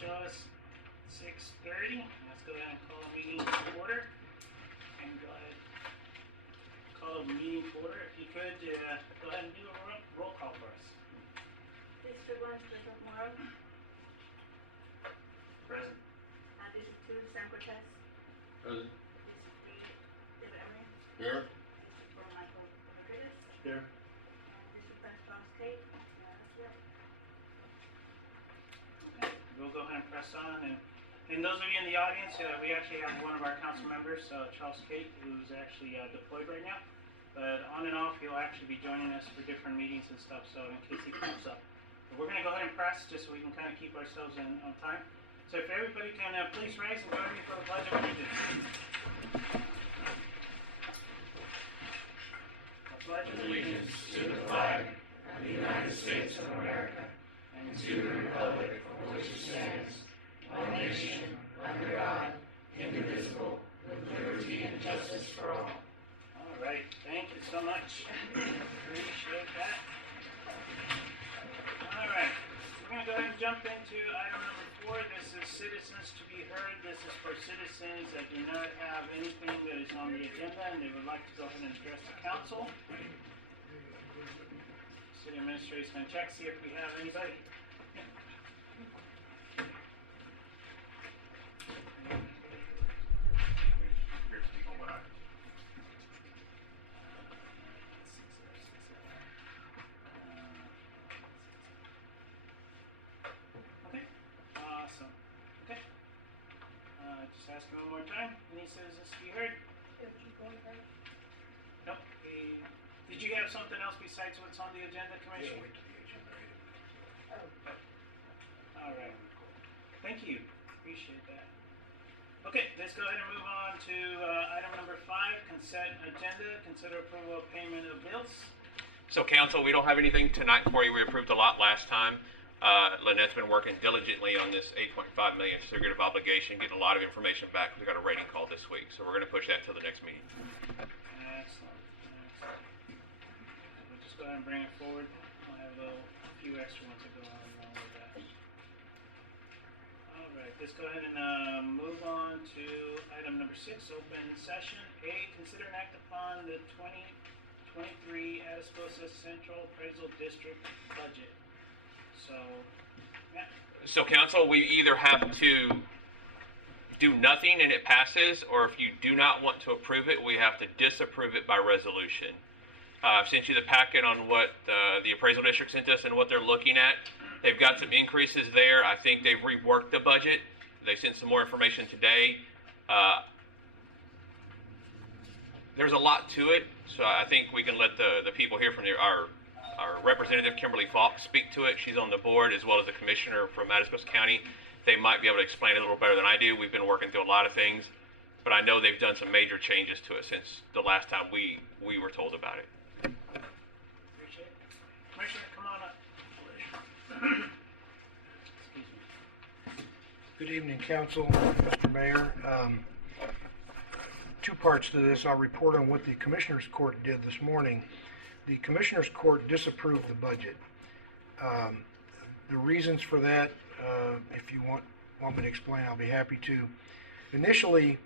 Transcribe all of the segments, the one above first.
show us 6:30. Let's go ahead and call the meeting to order. And go ahead and call the meeting to order. If you could, go ahead and do a roll call for us. District 1, District Morrow. Present. District 2, San Cortez. Present. District 3, David Emery. Here. District 4, Michael Rodriguez. Here. District 5, Charles Tate. We'll go ahead and press on. And those of you in the audience, we actually have one of our council members, Charles Tate, who's actually deployed right now. But on and off, he'll actually be joining us for different meetings and stuff, so in case he comes up. But we're going to go ahead and press just so we can kind of keep ourselves on time. So if everybody can please rise and join me for the Pledge of Allegiance. I pledge allegiance to the flag of the United States of America and to the republic for which it stands, one nation, under God, indivisible, with liberty and justice for all. All right, thank you so much. Appreciate that. All right, we're going to go ahead and jump into item number 4. This is citizens to be heard. This is for citizens that do not have anything that is on the agenda and they would like to go ahead and address the council. City Administrator is going to check, see if we have anybody. Okay, awesome. Okay. Just ask him one more time. Any citizens to be heard? Nope. Did you have something else besides what's on the agenda, Commissioner? Wait till the agenda item. All right. Thank you. Appreciate that. Okay, let's go ahead and move on to item number 5, consent agenda. Consider approval of payment of bills. So, Council, we don't have anything tonight for you. We approved a lot last time. Lynette's been working diligently on this $8.5 million certificate of obligation, getting a lot of information back. We got a rating call this week, so we're going to push that till the next meeting. Excellent. We'll just go ahead and bring it forward. I'll have a few extra ones to go on along with that. All right, let's go ahead and move on to item number 6, open session. A, consider and act upon the 2023 Atascosa Central Appraisal District budget. So, yeah. So, Council, we either have to do nothing and it passes, or if you do not want to approve it, we have to disapprove it by resolution. I've sent you the packet on what the appraisal district sent us and what they're looking at. They've got some increases there. I think they've reworked the budget. They sent some more information today. There's a lot to it, so I think we can let the people here from our representative, Kimberly Falk, speak to it. She's on the board, as well as the commissioner from Atascosa County. They might be able to explain it a little better than I do. We've been working through a lot of things, but I know they've done some major changes to it since the last time we were told about it. Appreciate it. Commissioner, come on up. Excuse me. Good evening, Council, Mr. Mayor. 2 parts to this. I'll report on what the Commissioners Court did this morning. The Commissioners Court disapproved the budget. The reasons for that, if you want me to explain, I'll be happy to. Initially,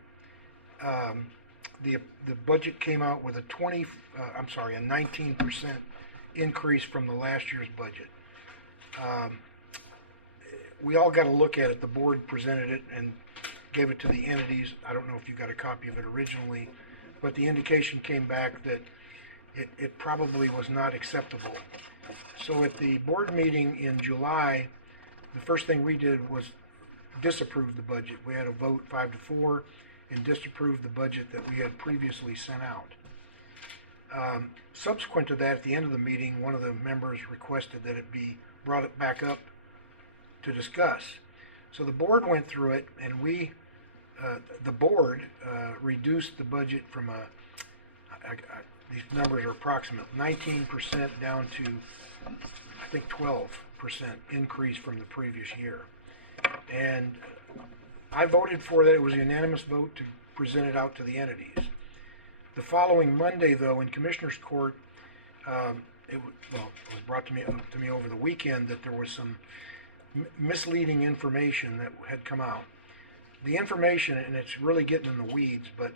the budget came out with a 19% increase from the last year's budget. We all got to look at it. The board presented it and gave it to the entities. I don't know if you got a copy of it originally, but the indication came back that it probably was not acceptable. So at the board meeting in July, the first thing we did was disapprove the budget. We had a vote 5-4 and disapproved the budget that we had previously sent out. Subsequent to that, at the end of the meeting, one of the members requested that it be brought back up to discuss. So the board went through it, and the board reduced the budget from these numbers are approximate, 19% down to, I think, 12% increase from the previous year. And I voted for that. It was a unanimous vote to present it out to the entities. The following Monday, though, in Commissioners Court, it was brought to me over the weekend that there was some misleading information that had come out. The information, and it's really getting in the weeds, but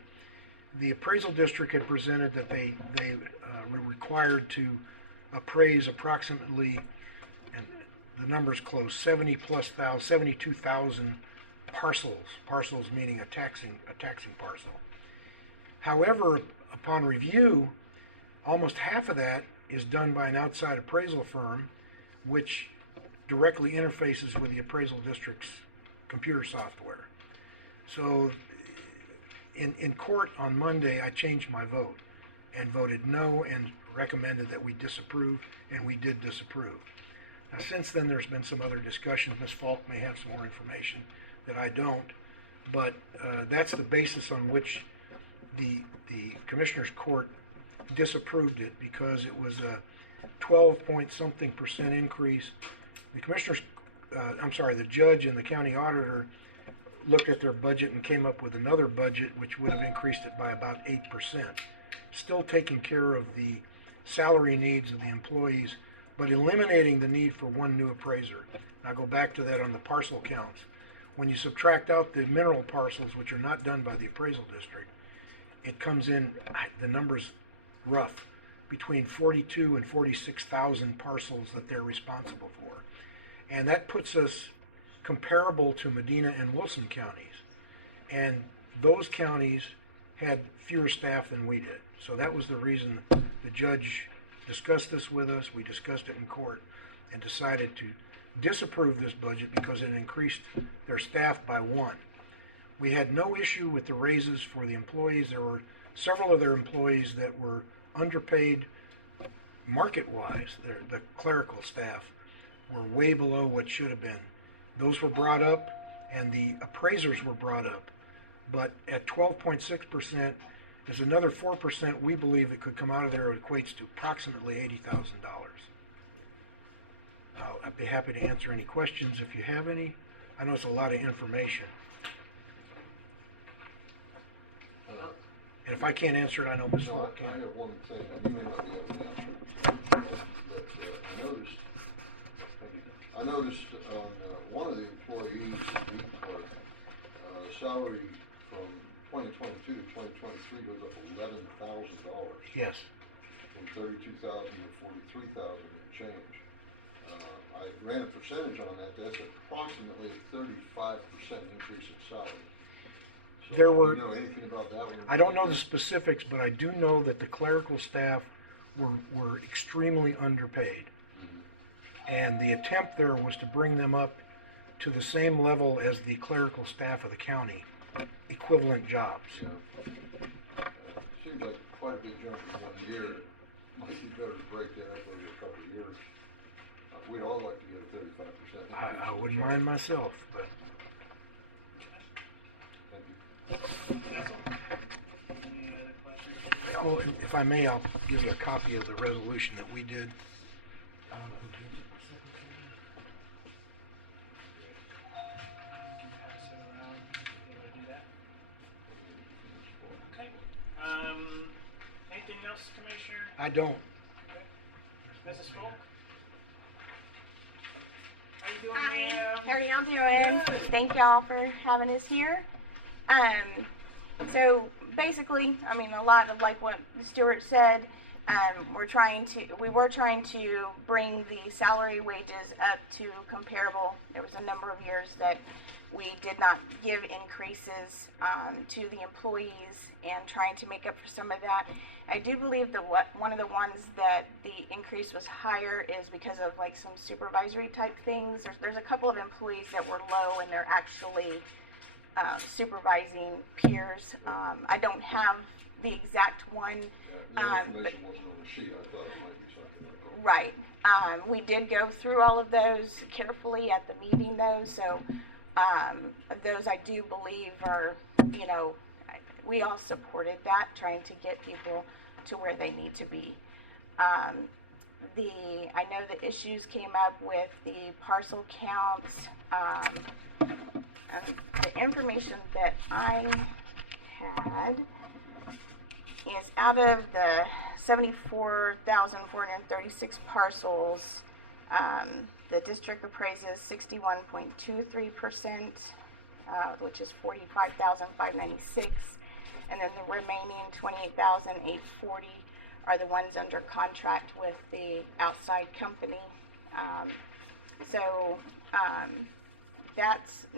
the appraisal district had presented that they were required to appraise approximately, and the number's close, 72,000 parcels meaning a taxing parcel. However, upon review, almost half of that is done by an outside appraisal firm, which directly interfaces with the appraisal district's computer software. So in court on Monday, I changed my vote and voted no and recommended that we disapprove, and we did disapprove. Now, since then, there's been some other discussions. Ms. Falk may have some more information that I don't, but that's the basis on which the Commissioners Court disapproved it, because it was a 12-point-something% increase. The judge and the county auditor looked at their budget and came up with another budget which would have increased it by about 8%, still taking care of the salary needs of the employees, but eliminating the need for one new appraiser. And I'll go back to that on the parcel counts. When you subtract out the mineral parcels, which are not done by the appraisal district, it comes in, the number's rough, between 42 and 46,000 parcels that they're responsible for. And that puts us comparable to Medina and Wilson counties. And those counties had fewer staff than we did. So that was the reason the judge discussed this with us. We discussed it in court and decided to disapprove this budget because it increased their staff by 1. We had no issue with the raises for the employees. There were several of their employees that were underpaid market-wise. The clerical staff were way below what should have been. Those were brought up, and the appraisers were brought up. But at 12.6%, there's another 4% we believe that could come out of there. It equates to approximately $80,000. I'd be happy to answer any questions if you have any. I know it's a lot of information. And if I can't answer it, I know Ms. No, Falk I can. have one thing, and you may not be able to answer it, but I noticed on one of the employees, the clerk, salary from 2022 to 2023 goes up $11,000. Yes. From 32,000 to 43,000 and change. I ran a percentage on that. That's approximately a 35% increase in salary. So There do were- you know anything about that one? I don't know the specifics, but I do know that the clerical staff were extremely underpaid. And the attempt there was to bring them up to the same level as the clerical staff of the county, equivalent jobs. Yeah. Seems like quite a big jump in 1 year. Might be better to break that up over a couple of years. We'd all like to get a 35%. I wouldn't mind myself, but Thank you. That's all. Any other questions? oh, if I may, I'll give you a copy of the resolution that we did. Pass it around. You want to do that? Okay. Anything else, Commissioner? I don't. Okay. Mrs. Falk? How you doing, Hi, ma'am? how are y'all doing? Good. Thank y'all for having us here. So basically, I mean, a lot of like what Stuart said, we were trying to bring the salary wages up to comparable. There was a number of years that we did not give increases to the employees and trying to make up for some of that. I do believe that one of the ones that the increase was higher is because of like some supervisory type things. There's a couple of employees that were low and they're actually supervising peers. I don't have the exact one. The But- information wasn't on the sheet. I thought it might be something like that. Right. We did go through all of those carefully at the meeting though, so those I do believe are, we all supported that, trying to get people to where they need to be. I know the issues came up with the parcel counts, and the information that I had is out of the 74,436 parcels, The district appraises 61.23%, which is 45,596, and then the remaining 28,840 are the ones under contract with the outside company.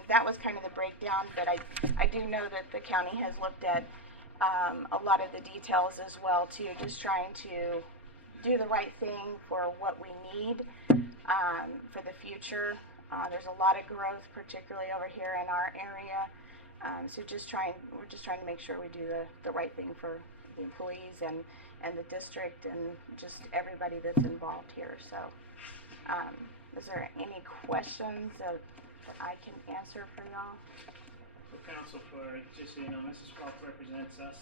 That was kind of the breakdown, but I do know that the county has looked at a lot of the details as well too, just trying to do the right thing for what we need for the future. There's a lot of growth, particularly over here in our area. We're just trying to make sure we do the right thing for the employees and the district and just everybody that's involved here. So, is there any questions that I can answer for y'all? So council, for just so you know, Mrs. Falk represents us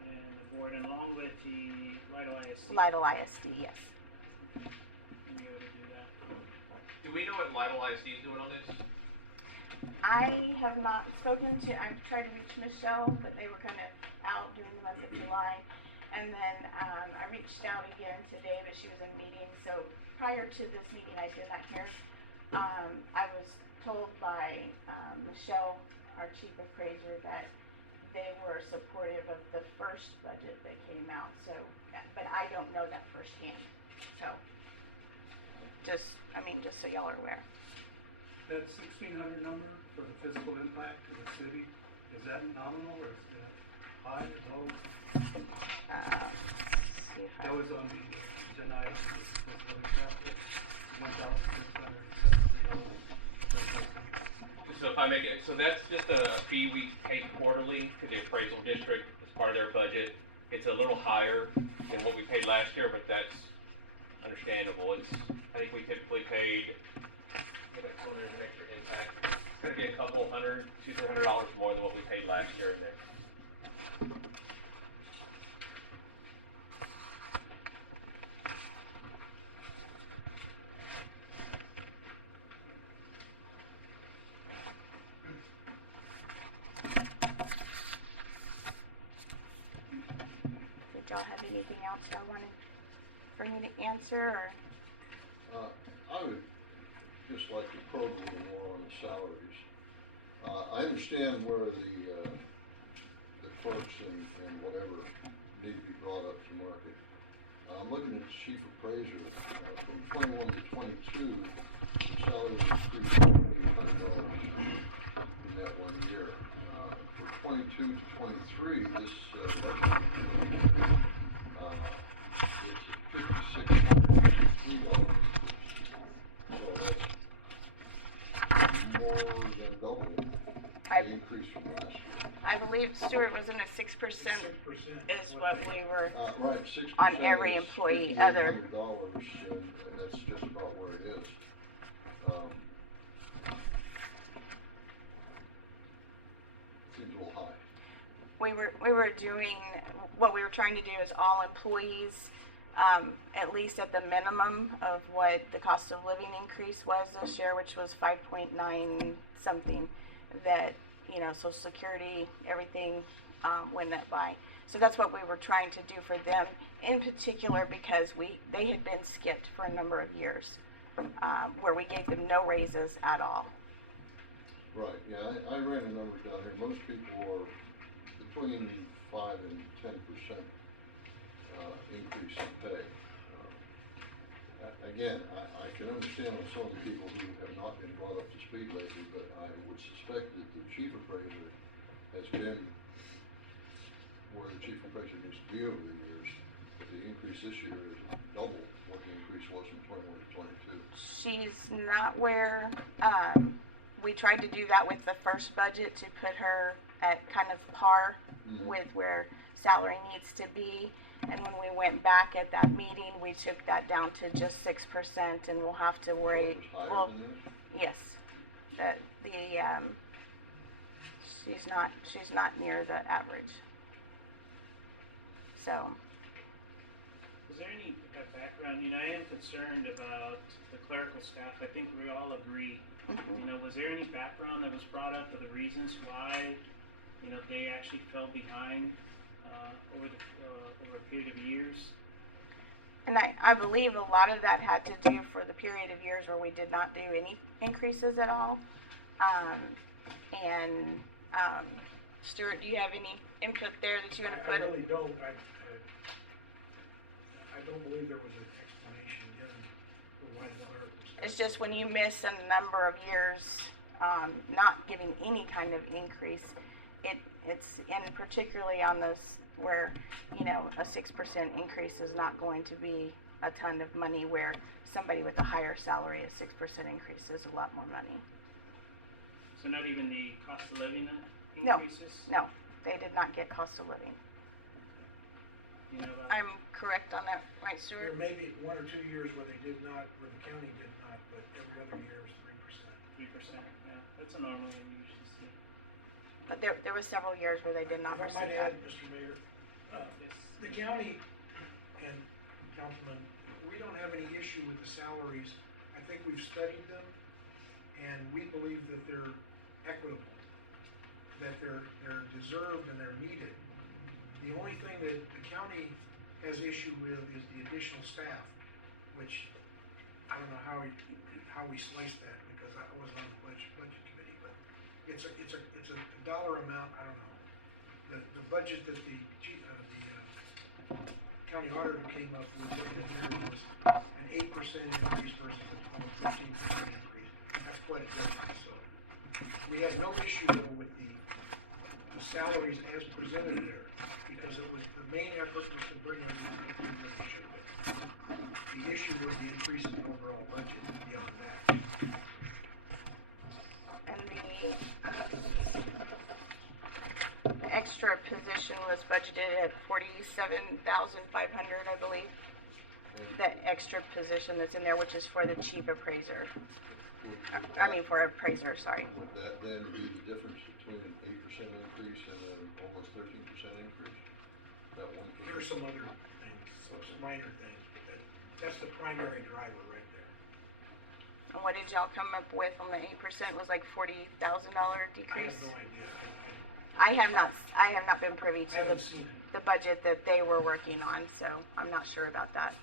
and the board along with the Lytle ISD. Lytle ISD, yes. And be able to do that. Do we know what Lytle ISD is doing on this? I have not spoken to, I've tried to reach Michelle, but they were kind of out during the month of July. And then I reached out again today, but she was in a meeting. So prior to this meeting, I did not hear. I was told by Michelle, our chief appraiser, that they were supportive of the first budget that came out. So, but I don't know that firsthand. So, just so y'all are aware. That 1,600 number for the physical impact to the city, is that nominal or is that high or low? See if I- That was on the agenda item, physical impact, $1,670. So if I make it, so that's just a fee we pay quarterly to the appraisal district as part of their budget. It's a little higher than what we paid last year, but that's understandable. I think we typically paid, an extra impact. It's gonna be a couple hundred, $200-300 more than what we paid last year in there. Did y'all have anything else y'all wanted for me to answer, or? I would just like to probe a little more on the salaries. I understand where the clerks and whatever need to be brought up to market. I'm looking at the chief appraiser, from 21 to 22, the salaries increased $800 in that 1 year. For 22 to 23, this budget, it's $5,603. So that's more than double the increase from last year. I believe Stuart was in a 6% is what we were, Right, 6% on every is employee, $5,800, other. and that's just about where it is. Seems a little high. we were doing, what we were trying to do is all employees, at least at the minimum of what the cost of living increase was this year, which was 5.9 something, that, Social Security, everything, went up by. So that's what we were trying to do for them, in particular because they had been skipped for a number of years, where we gave them no raises at all. Right, yeah, I ran the numbers down here. Most people are between 5 and 10% increase in pay. Again, I can understand on some of the people who have not been brought up to speed lately, but I would suspect that the chief appraiser has been where the chief appraiser needs to be over the years. But the increase this year is double what the increase was from 21 to 22. She's not where, we tried to do that with the first budget to put her at kind of par with where salary needs to be. And when we went back at that meeting, we took that down to just 6%, and we'll have to worry. So it was higher Well, than this? yes, she's not near the average. So, Is there any background? I am concerned about the clerical staff. I think we all agree. Was there any background that was brought up of the reasons why, they actually fell behind over a period of years? And I believe a lot of that had to do for the period of years where we did not do any increases at all. Stuart, do you have any input there that you want to I put? really don't. I don't believe there was an explanation given for why the clerk was. It's just when you miss a number of years, not giving any kind of increase, it's and particularly on those where, you know, a 6% increase is not going to be a ton of money, where somebody with a higher salary, a 6% increase is a lot more money. So not even the cost of living No. increases? No, they did not get cost of living. You know about I'm correct on that, right, There Stuart? may be 1 or 2 years where they did not, where the county did not, but every other year is 3%. 3%? Yeah, that's a normal one you usually see. But there was several years where they did not If I receive might that. add, Mr. Mayor, Yes. the county and councilman, we don't have any issue with the salaries. I think we've studied them, and we believe that they're equitable, that they're deserved and they're needed. The only thing that the county has issue with is the additional staff, which I don't know how we slice that, because I wasn't on the budget committee, but it's a dollar amount. I don't know. The budget that the county auditor came up with was an 8% increase versus a 15% increase. That's quite a difference. So we had no issue though with the salaries as presented there, because it was, the main effort was to bring everything to the should have been. The issue was the increase in the overall budget beyond that. And the extra position was budgeted at $47,500, I believe. The extra position that's in there, which is for the chief appraiser. I mean, for appraiser, sorry. Would that then be the difference between an 8% increase and an almost 13% increase? That 1%? There's some other things, some minor things, but that's the primary driver right there. And what did y'all come up with on the 8%? Was like $40,000 I decrease? have no idea. I have not been privy I to haven't seen it. the budget that they were working on, so I'm not sure about that.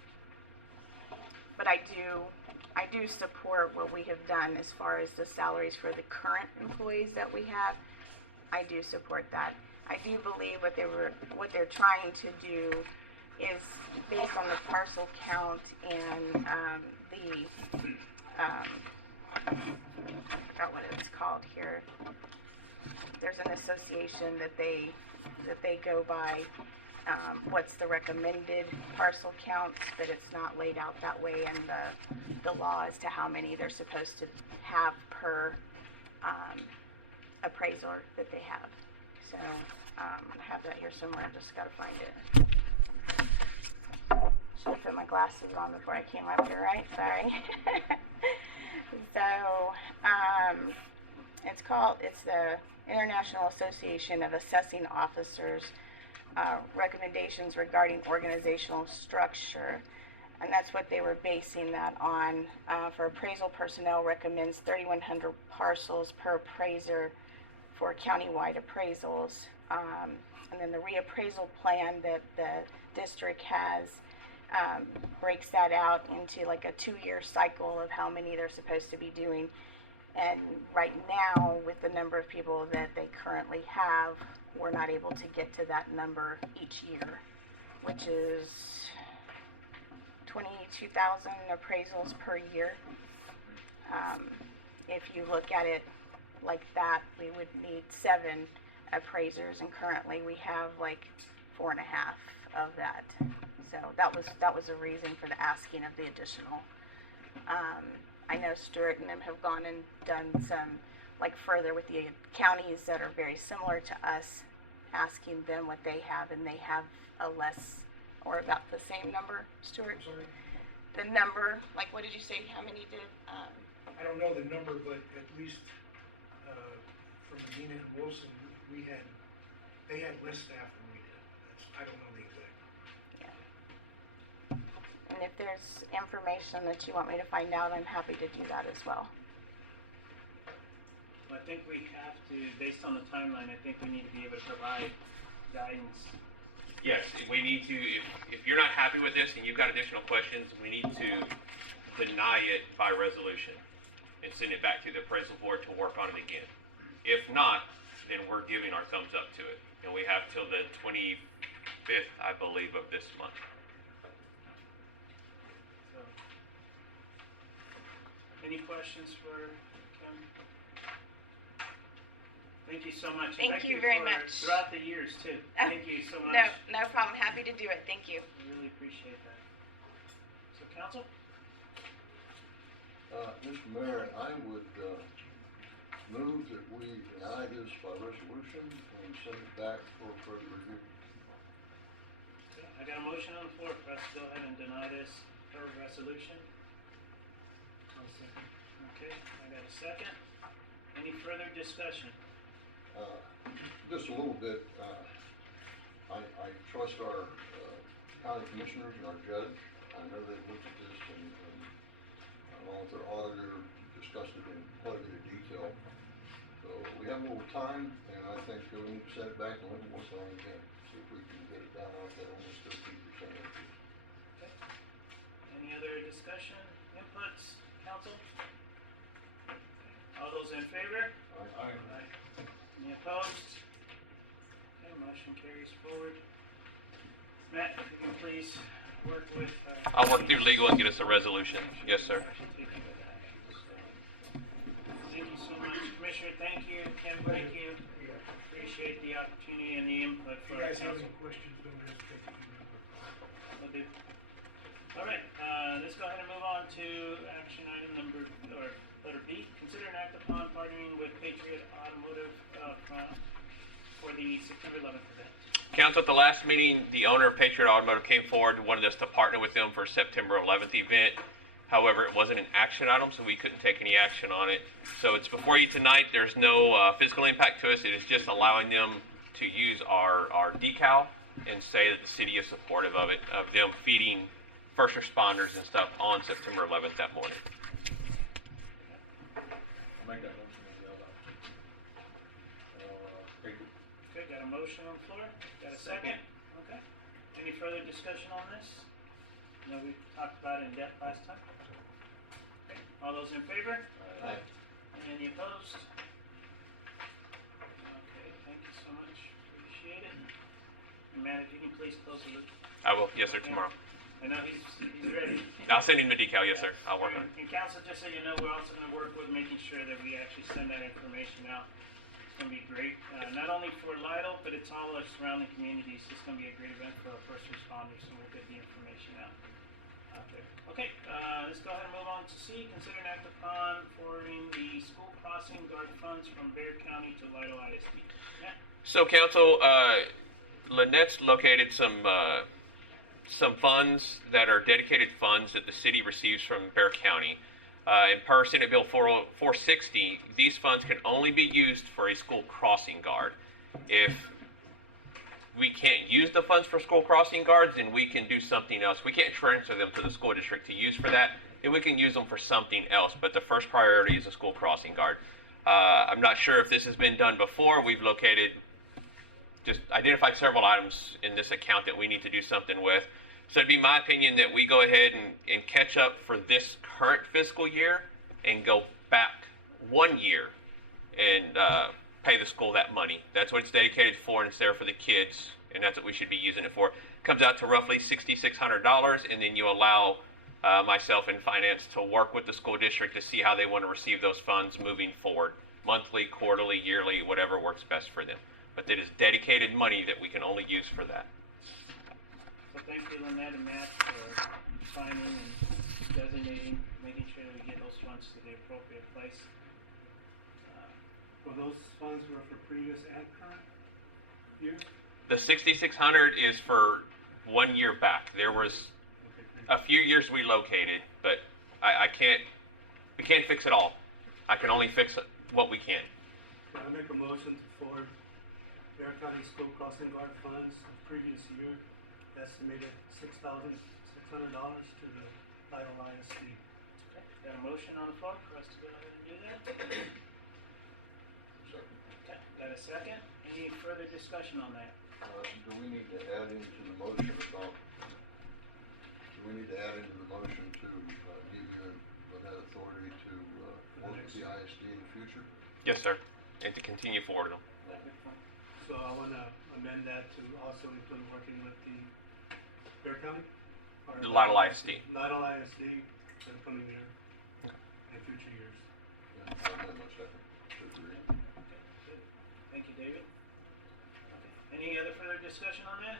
But I do support what we have done as far as the salaries for the current employees that we have. I do support that. I do believe what they're trying to do is based on the parcel count and I forgot what it's called here. There's an association that they go by. What's the recommended parcel count, but it's not laid out that way in the law as to how many they're supposed to have per appraiser that they have. So I have that here somewhere. I just got to find it. Should have put my glasses on before I came up here, right? Sorry. So it's the International Association of Assessing Officers. Recommendations regarding organizational structure, and that's what they were basing that on. For appraisal personnel, recommends 3,100 parcels per appraiser for countywide appraisals, and then the reappraisal plan that the district has breaks that out into like a 2-year cycle of how many they're supposed to be doing. And right now, with the number of people that they currently have, we're not able to get to that number each year, which is 22,000 appraisals per year. If you look at it like that, we would need 7 appraisers, and currently we have like 4.5 of that. So that was a reason for the asking of the additional. I know Stuart and them have gone and done some, like further with the counties that are very similar to us, asking them what they have, and they have a less or about the same number, Stuart? I'm sorry? The number, like what did you say, how many did? I don't know the number, but at least from Medina and Wilson, they had less staff than we did. I don't know the exact. And if there's information that you want me to find out, I'm happy to do that as well. Well, I think we have to, based on the timeline, I think we need to be able to provide guidance Yes, we need to, if you're not happy with this and you've got additional questions, we need to deny it by resolution and send it back to the appraisal board to work on it again. If not, then we're giving our thumbs up to it. And we have till the 25th, I believe, of this month. So, any questions for Kim? Thank you so much. And Thank you very for much. Throughout the years too. Oh, Thank you so much. No problem. Happy to do it. Thank you. I really appreciate that. So council? Mr. Mayor, I would, move that we deny this by resolution and send it back for further review. Okay, I got a motion on the floor for us to go ahead and deny this per resolution. I'll second. Okay, I got a second. Any further discussion? Just a little bit, I trust our, county commissioners and our judge. I know they've looked at this and along with their auditor, discussed it in quite a bit of detail. So we have a little time, and I think we need to send it back and look at what's on again, see if we can get it down off that almost 13% increase. Okay. Any other discussion, inputs, council? All those in favor? Aye. Any opposed? Okay, motion carries forward. Matt, if you can please work with. I'll work through legal and get us a resolution. Yes, sir. Thank you so much, Commissioner. Thank you, Kim. Thank you. Appreciate the opportunity and the input If for you our guys have council. any questions, don't hesitate to give me a call. Will do. All right, let's go ahead and move on to action item letter B. Consider an act upon partnering with Patriot Automotive for the September 11th event. Council, at the last meeting, the owner of Patriot Automotive came forward and wanted us to partner with them for September 11th event. However, it wasn't an action item, so we couldn't take any action on it. So it's before you tonight. There's no physical impact to us. It is just allowing them to use our decal and say that the city is supportive of it, of them feeding first responders and stuff on September 11th that morning. I'll make that motion as well. Okay, got a motion on the floor. Got a second? Okay. Any further discussion on this? No, we talked about it in depth last time. Okay. All those in favor? Aye. Any opposed? Okay, thank you so much. Appreciate it. And Matt, if you can please close the loop. I will. Yes, sir, tomorrow. I know he's ready. I'll send him the decal. Yes, sir. I'll work on it. And council, just so you know, we're also gonna work with making sure that we actually send that information out. It's gonna be great, not only for Lytle, but it's all our surrounding communities. It's gonna be a great event for our first responders, and we'll get the information out there. Okay, let's go ahead and move on to C. Consider an act upon forwarding the school crossing guard funds from Bear County to Lytle ISD. Matt? So, council, Lynette's located some funds that are dedicated funds that the city receives from Bear County. In per Senate Bill 460, these funds can only be used for a school crossing guard. If we can't use the funds for school crossing guards, then we can do something else. We can't transfer them to the school district to use for that, and we can use them for something else, but the first priority is a school crossing guard. I'm not sure if this has been done before. We've just identified several items in this account that we need to do something with. So it'd be my opinion that we go ahead and catch up for this current fiscal year and go back 1 year and pay the school that money. That's what it's dedicated for, and it's there for the kids, and that's what we should be using it for. Comes out to roughly $6,600, and then you allow myself in finance to work with the school district to see how they want to receive those funds moving forward, monthly, quarterly, yearly, whatever works best for them. But that is dedicated money that we can only use for that. So thank you, Lynette and Matt, for signing and designating, making sure that we get those funds to the appropriate place. Well, those funds were for previous and current year? The 6,600 is for 1 year back. There was Okay, thank a few years we located, but we can't fix it all. I can only fix what we can. you. Can I make a motion to forward Bear County School Crossing Guard funds of previous year, estimated $6,600 to the Lytle ISD? Okay, got a motion on the floor for us to go ahead and do that. Second. Okay, got a second? Any further discussion on that? Do we need to add into the motion about, do we need to add into the motion to give you that authority to work with the ISD in the future? Yes, sir. And to continue forward. So I wanna amend that to also include working with the Bear County? Or The Lytle ISD. Lytle ISD for the coming year and future years. Yeah, I'll amend my second to agree. Okay, good. Thank you, David. Okay. Any other further discussion on that?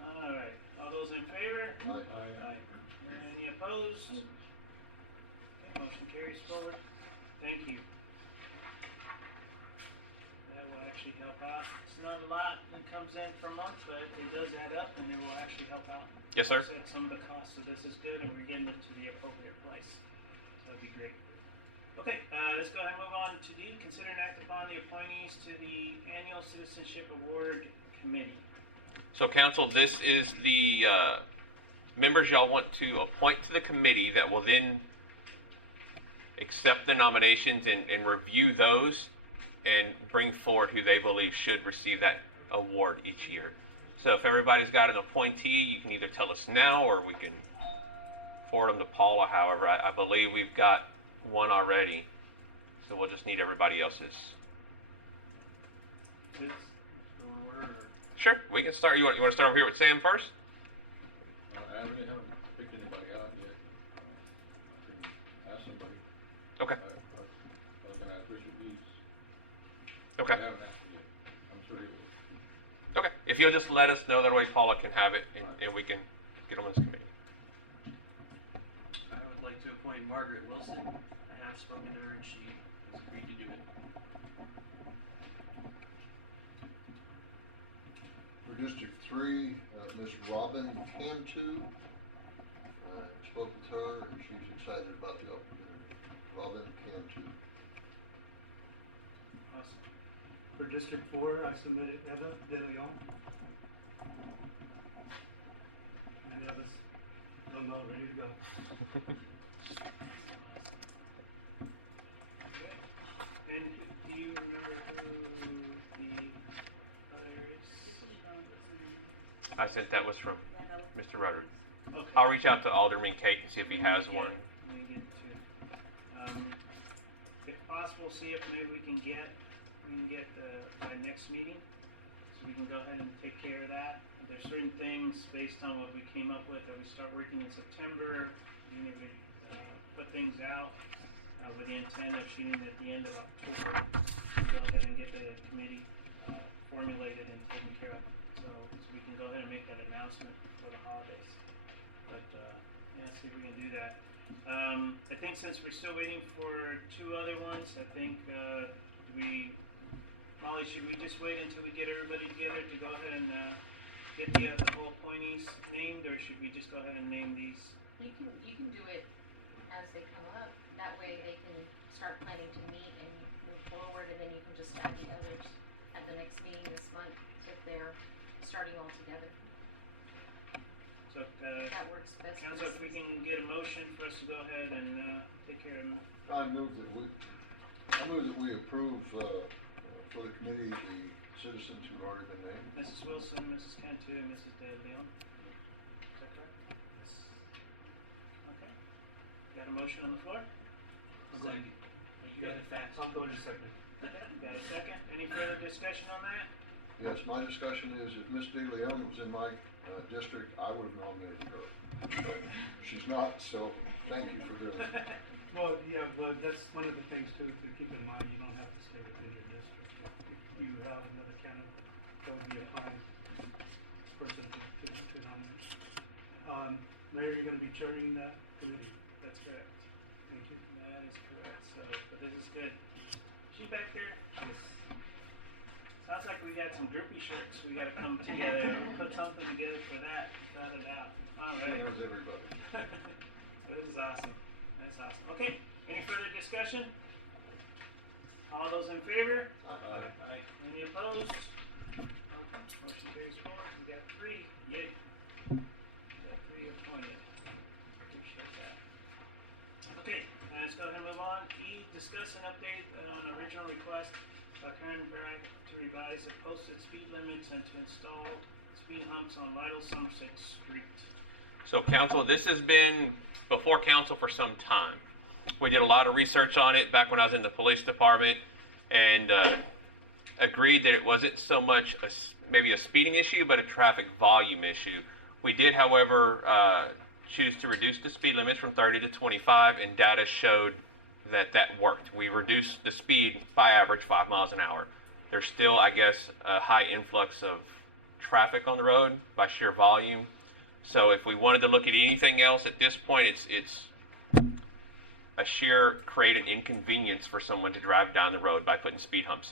All right, all those in favor? Aye. Any opposed? Okay, motion carries forward. Thank you. That will actually help out. It's not a lot that comes in per month, but it does add up and it will actually help out. Yes, sir. Offset some of the costs, so this is good and we're getting it to the appropriate place. So that'd be great. Okay, let's go ahead and move on to D. Consider and act upon the appointees to the Annual Citizenship Award Committee. So, council, this is the members y'all want to appoint to the committee that will then accept the nominations and review those and bring forward who they believe should receive that award each year. So if everybody's got an appointee, you can either tell us now or we can forward them to Paula. However, I believe we've got one already, so we'll just need everybody else's. Sure, we can start. You want to start over here with Sam first? I really haven't picked anybody out yet. I can ask somebody. Okay. I was gonna ask Richard Lees. Okay. I haven't asked him yet. I'm sure he will. Okay. If you'll just let us know, that way Paula can have it and we can get on this committee. I would like to appoint Margaret Wilson. I have spoken to her and she has agreed to do it. For District 3, Ms. Robin Cantu. I spoke with her and she's excited about the opportunity. Robin Cantu. Awesome. For District 4, I submitted Eva De Leon. And Eva's about ready to go. Okay. And do you remember who the other is? I sent that was from Mr. Rudder. Okay. I'll reach out to Alderman Cate and see if he has one. Let me get to, if possible, see if maybe we can get by next meeting, so we can go ahead and take care of that. There's certain things based on what we came up with that we start working in September. We need to put things out with the intent of shooting at the end of October. Go ahead and get the committee formulated and taken care of, so we can go ahead and make that announcement for the holidays. But yeah, see if we can do that. I think since we're still waiting for two other ones, I think Molly, should we just wait until we get everybody together to go ahead and get the whole appointees named, or should we just go ahead and name these? You can do it as they come up. That way they can start planning to meet and move forward, and then you can just add the others at the next meeting this month if they're starting all together. So, That works best. for Council, if us. we can get a motion for us to go ahead and take care of them. I move that we approve for the committee the citizens who've already been named. Mrs. Wilson, Mrs. Cantu, and Mrs. De Leon. Is that correct? Yes. Okay. Got a motion on the floor? Second. You got it fast. I'll go in a second. Okay. Got a second? Any further discussion on that? Yes, my discussion is if Ms. De Leon was in my district, I would have nominated her. But she's not, so thank you for doing it. Well, yeah, but that's one of the things too to keep in mind. You don't have to stay within your district. If you have another candidate, that would be a fine person to nominate. Mayor, you're going to be chairing that committee. That's correct. Thank you. That is correct. So, but this is good. She back there? Yes. Sounds like we got some groupie shirts. We gotta come together and put something together for that, without a doubt. All She right. knows everybody. This is awesome. That's awesome. Okay, any further discussion? All those in favor? Aye. Any opposed? Okay, motion carries forward. We got three. Yay. We got three appointed. Appreciate that. Okay, let's go ahead and move on. E, discuss an update on original request by Karen Bragg to revise the posted speed limits and to install speed humps on Lytle Somerset Street. So council, this has been before council for some time. We did a lot of research on it back when I was in the police department and agreed that it wasn't so much maybe a speeding issue, but a traffic volume issue. We did, however, choose to reduce the speed limits from 30 to 25, and data showed that that worked. We reduced the speed by average 5 miles an hour. There's still, I guess, a high influx of traffic on the road by sheer volume. So if we wanted to look at anything else at this point, it's a sheer create an inconvenience for someone to drive down the road by putting speed humps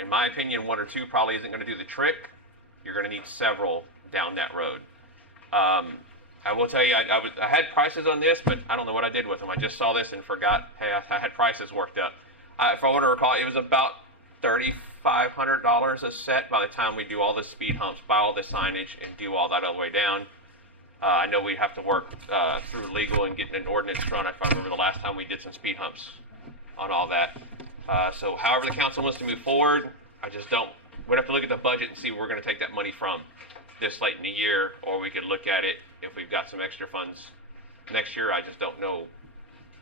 in my opinion, 1 or 2 probably isn't going to do the trick. You're going to need several down that road. I will tell you, I had prices on this, but I don't know what I did with them. I just saw this and forgot, hey, I had prices worked up. If I want to recall, it was about $3,500 a set by the time we do all the speed humps, buy all the signage, and do all that all the way down. I know we have to work through legal and getting an ordinance drawn. If I remember the last time we did some speed humps on all that. So however the council wants to move forward, we'd have to look at the budget and see where we're going to take that money from this late in the year, or we could look at it if we've got some extra funds next year. I just don't know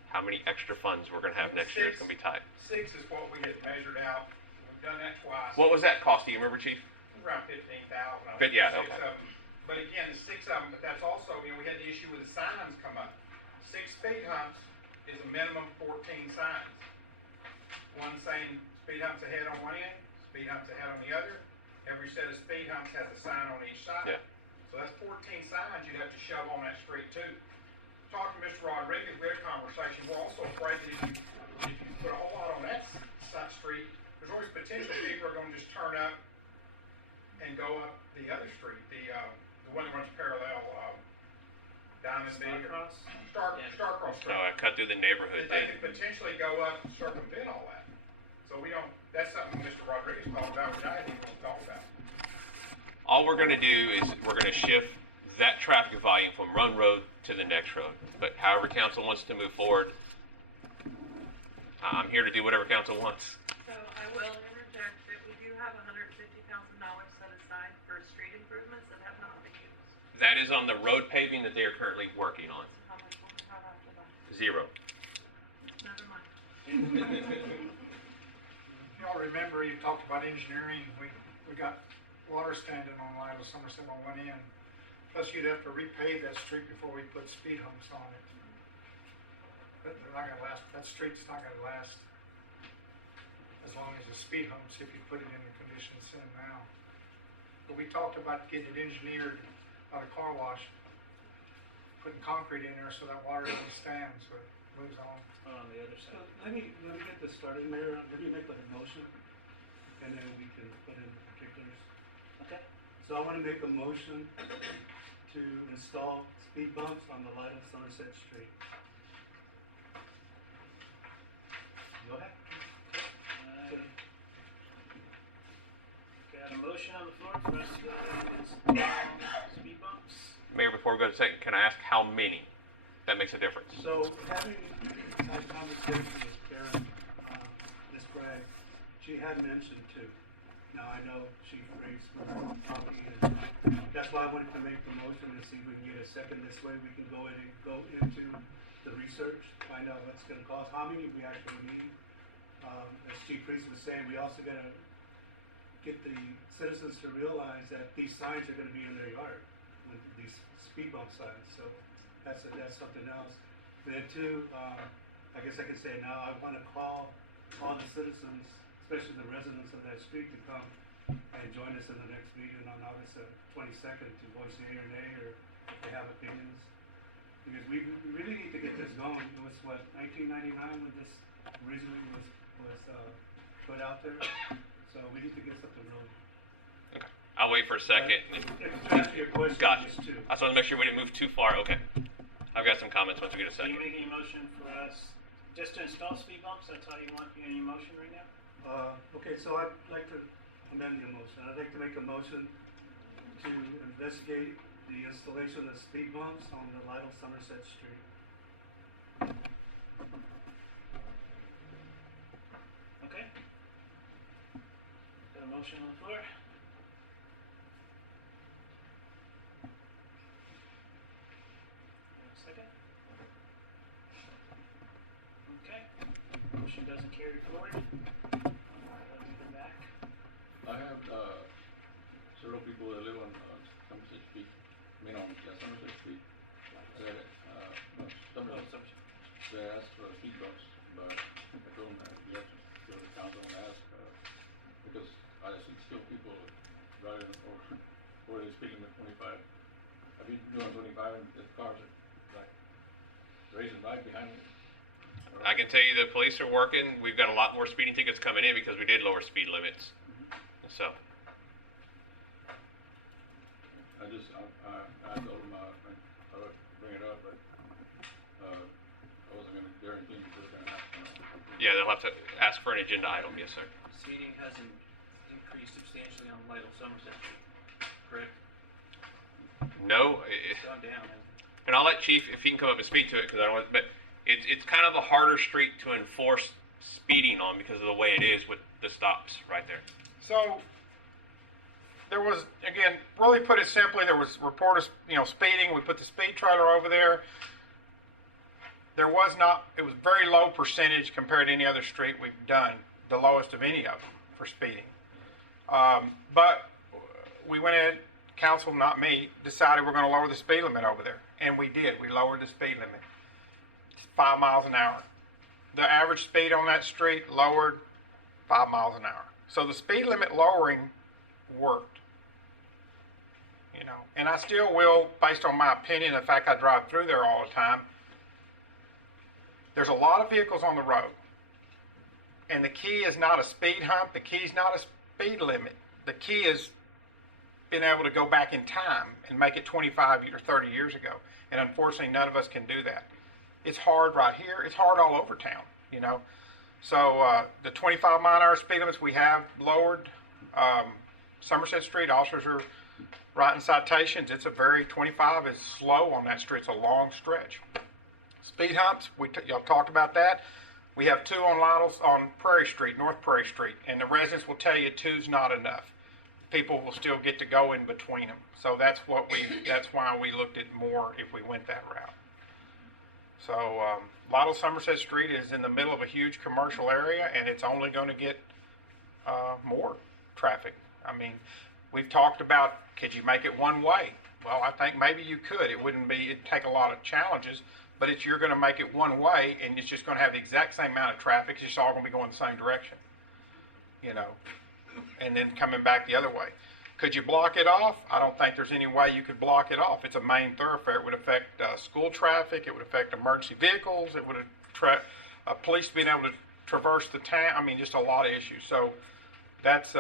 how many extra funds we're going to have next year. It's going to be tight. 6 is what we get measured out. We've done that twice. What was that cost? Do you remember, Chief? Around 15,000. But yeah, 6 okay. of them. But again, the 6 of them, but that's also, we had the issue with the signs come up. 6 speed humps is a minimum 14 signs. One saying speed humps ahead on one end, speed humps ahead on the other. Every set of speed humps has a sign on each side. Yeah. So that's 14 signs you'd have to shove on that street too. Talking to Mr. Rodriguez, we had a conversation. We're also afraid that if you put a whole lot on that side street, there's always potential people are going to just turn up and go up the other street, the one that runs parallel, Diamond B or Starcross Street. No, I cut through the neighborhood. They could potentially go up and circumvent all that. So that's something Mr. Rodriguez talked about, which I didn't even talk about. All we're going to do is we're going to shift that traffic volume from one road to the next road. But however council wants to move forward, I'm here to do whatever council wants. So I will interject that we do have $150,000 set aside for street improvements that have not been used. That is on the road paving that they are currently working on. So how much will we have after that? 0. Never mind. Y'all remember you talked about engineering, we got water standing on Lytle Somerset on one end. Plus you'd have to repave that street before we put speed humps on it. But they're not gonna last, that street's not gonna last as long as the speed humps if you put it in the condition it's in now. But we talked about getting it engineered out of car wash, putting concrete in there so that water doesn't stand, so it moves on. On the other So side. let me get this started, Mayor. Let me make a motion, and then we can put in the particulars. Okay. So I want to make a motion to install speed bumps on the Lytle Somerset Street. Go ahead. Got a motion on the floor for us to go ahead and install speed bumps. Mayor, before we go to second, can I ask how many? That makes a difference. So having had conversation with Karen, Ms. Bragg, she had mentioned 2. Now I know Chief Riggs was talking, and that's why I wanted to make the motion to see if we can get a second. This way we can go into the research, find out what's going to cost, how many we actually need. As Chief Riggs was saying, we also got to get the citizens to realize that these signs are going to be in their yard, with these speed bump signs. So that's something else. And then 2, I guess I can say now, I want to call all the citizens, especially the residents of that street, to come and join us in the next meeting on August 22nd to voice yea or nay, or if they have opinions. Because we really need to get this going. It was, 1999 when this originally was put out there. So we need to get something rolling. Okay. I'll wait for a second. To answer your question, Gotcha. just 2. I just want to make sure we didn't move too far. Okay. I've got some comments once we get a So second. you're making a motion for us just to install speed bumps? That's all you want in your motion right now? Okay, so I'd like to amend the motion. I'd like to make a motion to investigate the installation of speed bumps on the Lytle Somerset Street. Okay, motion on the floor. Second. Okay. Motion doesn't carry forward. Let's go back. I have, several people that live on, Somerset Street, Somerset Street, that, Somerset, they asked for speed bumps, but I told them that you have to go to the council and ask, because I see still people driving over the speed limit 25. I've been doing 25 and the cars are like racing right behind me. I can tell you the police are working. We've got a lot more speeding tickets coming in because we did lower speed limits. So. I told them I would bring it up, but I wasn't going to guarantee that they're going to have to. Yeah, they'll have to ask for an agenda item. Yes, sir. Speeding hasn't increased substantially on Lytle Somerset Street, correct? No. It's gone down, hasn't it? And I'll let Chief, if he can come up and speak to it, because I don't want, but it's kind of a harder street to enforce speeding on because of the way it is with the stops right there. So, there was, again, really put it simply, there was reported, speeding. We put the speed trailer over there. There was not, it was very low percentage compared to any other street we've done, the lowest of any of them for speeding. But we went in, council, not me, decided we're going to lower the speed limit over there. And we did. We lowered the speed limit. It's 5 miles an hour. The average speed on that street lowered 5 miles an hour. So the speed limit lowering worked. And I still will, based on my opinion, the fact I drive through there all the time. There's a lot of vehicles on the road. And the key is not a speed hump. The key is not a speed limit. The key is being able to go back in time and make it 25 or 30 years ago. And unfortunately, none of us can do that. It's hard right here. It's hard all over town, So the 25 mile an hour speed limits we have lowered. Somerset Street, officers are writing citations. It's 25 is slow on that street. It's a long stretch. Speed humps, y'all talked about that. We have 2 on Prairie Street, North Prairie Street, and the residents will tell you 2's not enough. People will still get to go in between them. So that's why we looked at more if we went that route. So Lytle Somerset Street is in the middle of a huge commercial area, and it's only going to get more traffic. I mean, we've talked about, could you make it one way? Well, I think maybe you could. It'd take a lot of challenges, but you're going to make it one way, and it's just going to have the exact same amount of traffic. It's just all going to be going the same direction, and then coming back the other way. Could you block it off? I don't think there's any way you could block it off. It's a main thoroughfare. It would affect school traffic. It would affect emergency vehicles. It would police being able to traverse the town. I mean, just a lot of issues. So that's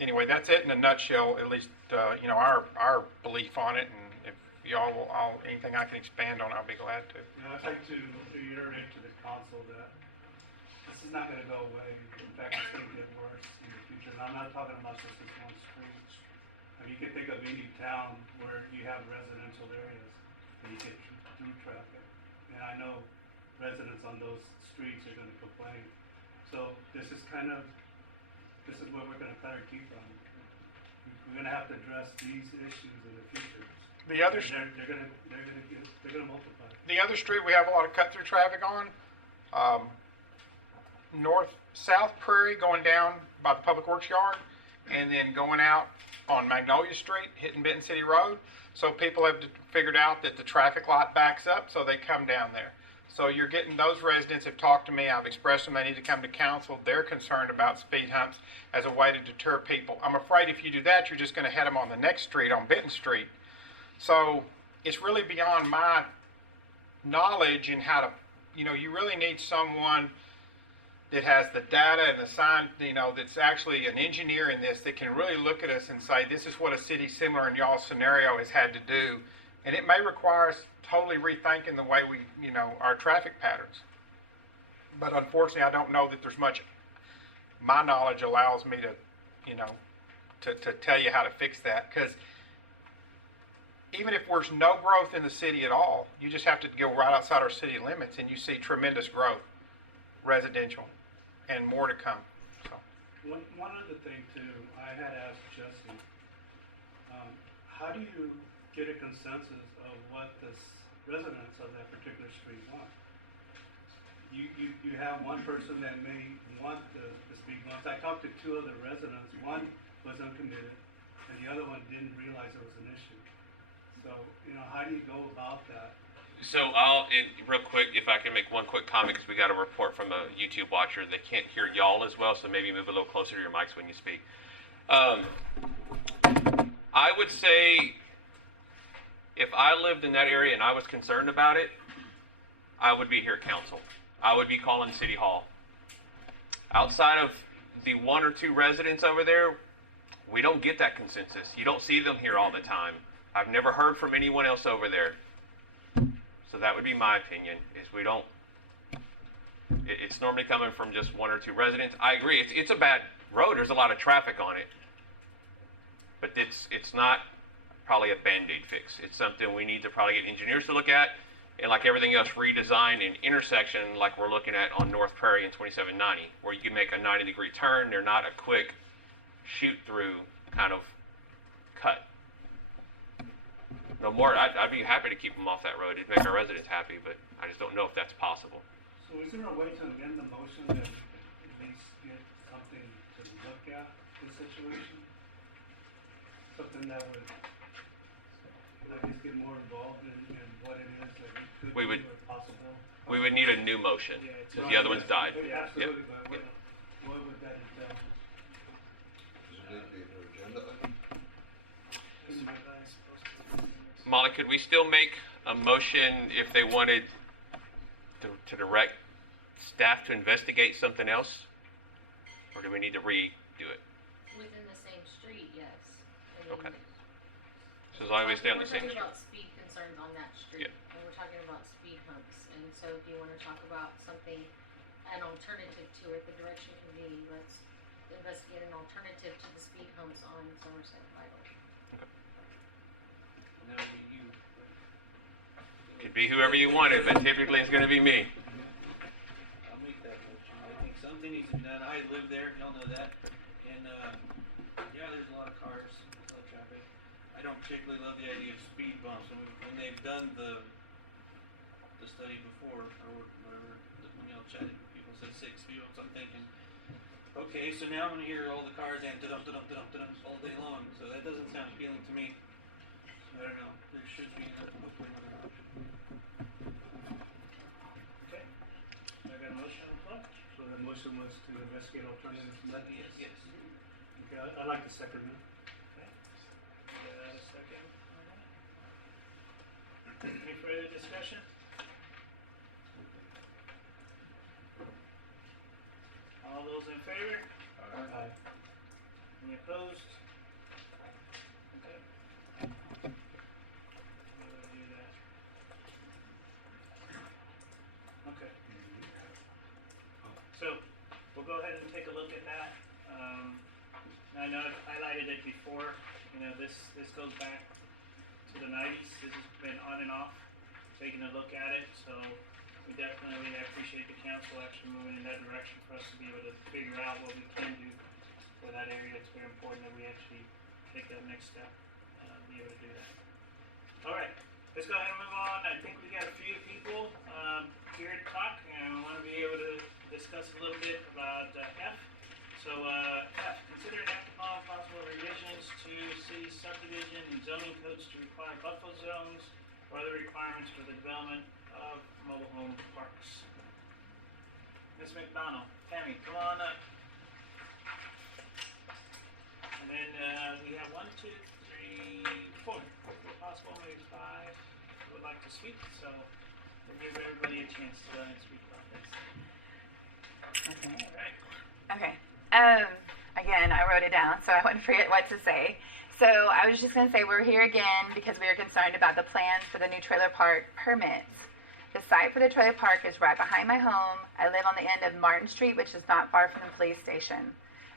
anyway. That's it in a nutshell. At least our belief on it. And if y'all will, anything I can expand on, I'll be glad to. I'd like to reiterate to the council that this is not going to go away. In fact, it's going to get worse in the future. And I'm not talking about just this one street. I mean, you can think of any town where you have residential areas and you get through traffic. And I know residents on those streets are going to complain. So this is what we're going to cut our teeth on. We're going to have to address these issues in the future. The other they're going to multiply. The other street we have a lot of cut-through traffic on, South Prairie going down by the Public Works Yard, and then going out on Magnolia Street, hitting Benton City Road. So people have figured out that the traffic light backs up, so they come down there. So you're getting, those residents have talked to me. I've expressed them they need to come to council. They're concerned about speed humps as a way to deter people. I'm afraid if you do that, you're just going to head them on the next street, on Benton Street. So it's really beyond my knowledge in how to, you really need someone that has the data and the science, that's actually an engineer in this that can really look at us and say, this is what a city similar in y'all's scenario has had to do. And it may require us totally rethinking the way we, our traffic patterns. But unfortunately, I don't know that there's much, my knowledge allows me to, to tell you how to fix that. Because even if there's no growth in the city at all, you just have to go right outside our city limits and you see tremendous growth, residential, and more to come. So. One other thing too, I had asked Jesse, how do you get a consensus of what the residents of that particular street want? You have one person that may want the speed bumps. I talked to two other residents. One was uncommitted, and the other one didn't realize it was an issue. So, how do you go about that? So real quick, if I can make one quick comment, because we got a report from a YouTube watcher. They can't hear y'all as well, so maybe move a little closer to your mics when you speak. I would say if I lived in that area and I was concerned about it, I would be here at council. I would be calling City Hall. Outside of the one or two residents over there, we don't get that consensus. You don't see them here all the time. I've never heard from anyone else over there. So that would be my opinion, is we don't, it's normally coming from just one or two residents. I agree, it's a bad road, there's a lot of traffic on it. But it's not probably a Band-Aid fix. It's something we need to probably get engineers to look at, and like everything else, redesign an intersection like we're looking at on North Prairie and 2790, where you can make a 90-degree turn. They're not a quick shoot-through kind of cut. No more, I'd be happy to keep them off that road. It'd make our residents happy, but I just don't know if that's possible. So is there a way to amend the motion that at least get something to look at the situation? Something that would, I guess, get more involved in what it is that could We would- be or possible? We would need a new motion, because the other one's died. Absolutely, Yep. but what would that entail? Does it need to be an agenda item? Molly, could we still make a motion if they wanted to direct staff to investigate something else? Or do we need to redo it? Within the same street, yes. Okay. So as long as we stay on the same We're street. talking about speed concerns on that street, Yeah. and we're talking about speed humps, and so if you wanna talk about something, an alternative to it, the direction can be, let's investigate an alternative to the speed humps on Somerset Lytle. And that would be you. Could be whoever you wanted, but typically it's gonna be me. I'll make that motion. I think something needs to be done. I live there, y'all know that. And, yeah, there's a lot of cars, a lot of traffic. I don't particularly love the idea of speed bumps. And when they've done the study before, or whatever, when y'all chatted, people said 6 speed bumps. I'm thinking, okay, so now I'm gonna hear all the cars and da-dum, da-dum, da-dum, da-dum all day long. So that doesn't sound appealing to me. I don't know. There should be hopefully another option. Okay. I got a motion on the floor. So the motion was to investigate alternatives to that? Yes, yes. Okay, I'd like to second that. Okay. A second on that. Any further discussion? All those in favor? Aye. Any opposed? Okay. We'll do that. Okay. So, we'll go ahead and take a look at that. I know I've highlighted it before, this goes back to the 90s. This has been on and off, taking a look at it, so I appreciate the council actually moving in that direction for us to be able to figure out what we can do for that area. It's very important that we actually take that next step, be able to do that. All right, let's go ahead and move on. I think we got a few people here to talk, and I want to be able to discuss a little bit about F. So F, consider and act upon possible revisions to city subdivision and zoning codes to require buffer zones or other requirements for the development of mobile home parks. Ms. McDonald, Tammy, come on up. And then we have 1, 2, 3, 4 possible, maybe 5 who would like to speak. So we'll give everybody a chance to go ahead and speak about this. Okay. All right. Okay. Again, I wrote it down so I wouldn't forget what to say. So I was just going to say we're here again because we are concerned about the plans for the new trailer park permits. The site for the trailer park is right behind my home. I live on the end of Martin Street, which is not far from the police station.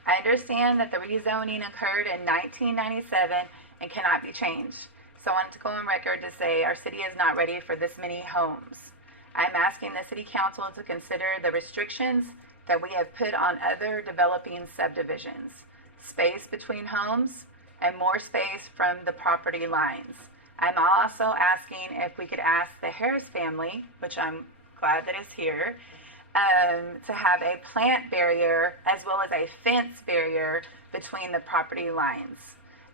I understand that the rezoning occurred in 1997 and cannot be changed. So I wanted to go on record to say our city is not ready for this many homes. I'm asking the city council to consider the restrictions that we have put on other developing subdivisions. Space between homes and more space from the property lines. I'm also asking if we could ask the Harris family, which I'm glad that is here, to have a plant barrier as well as a fence barrier between the property lines.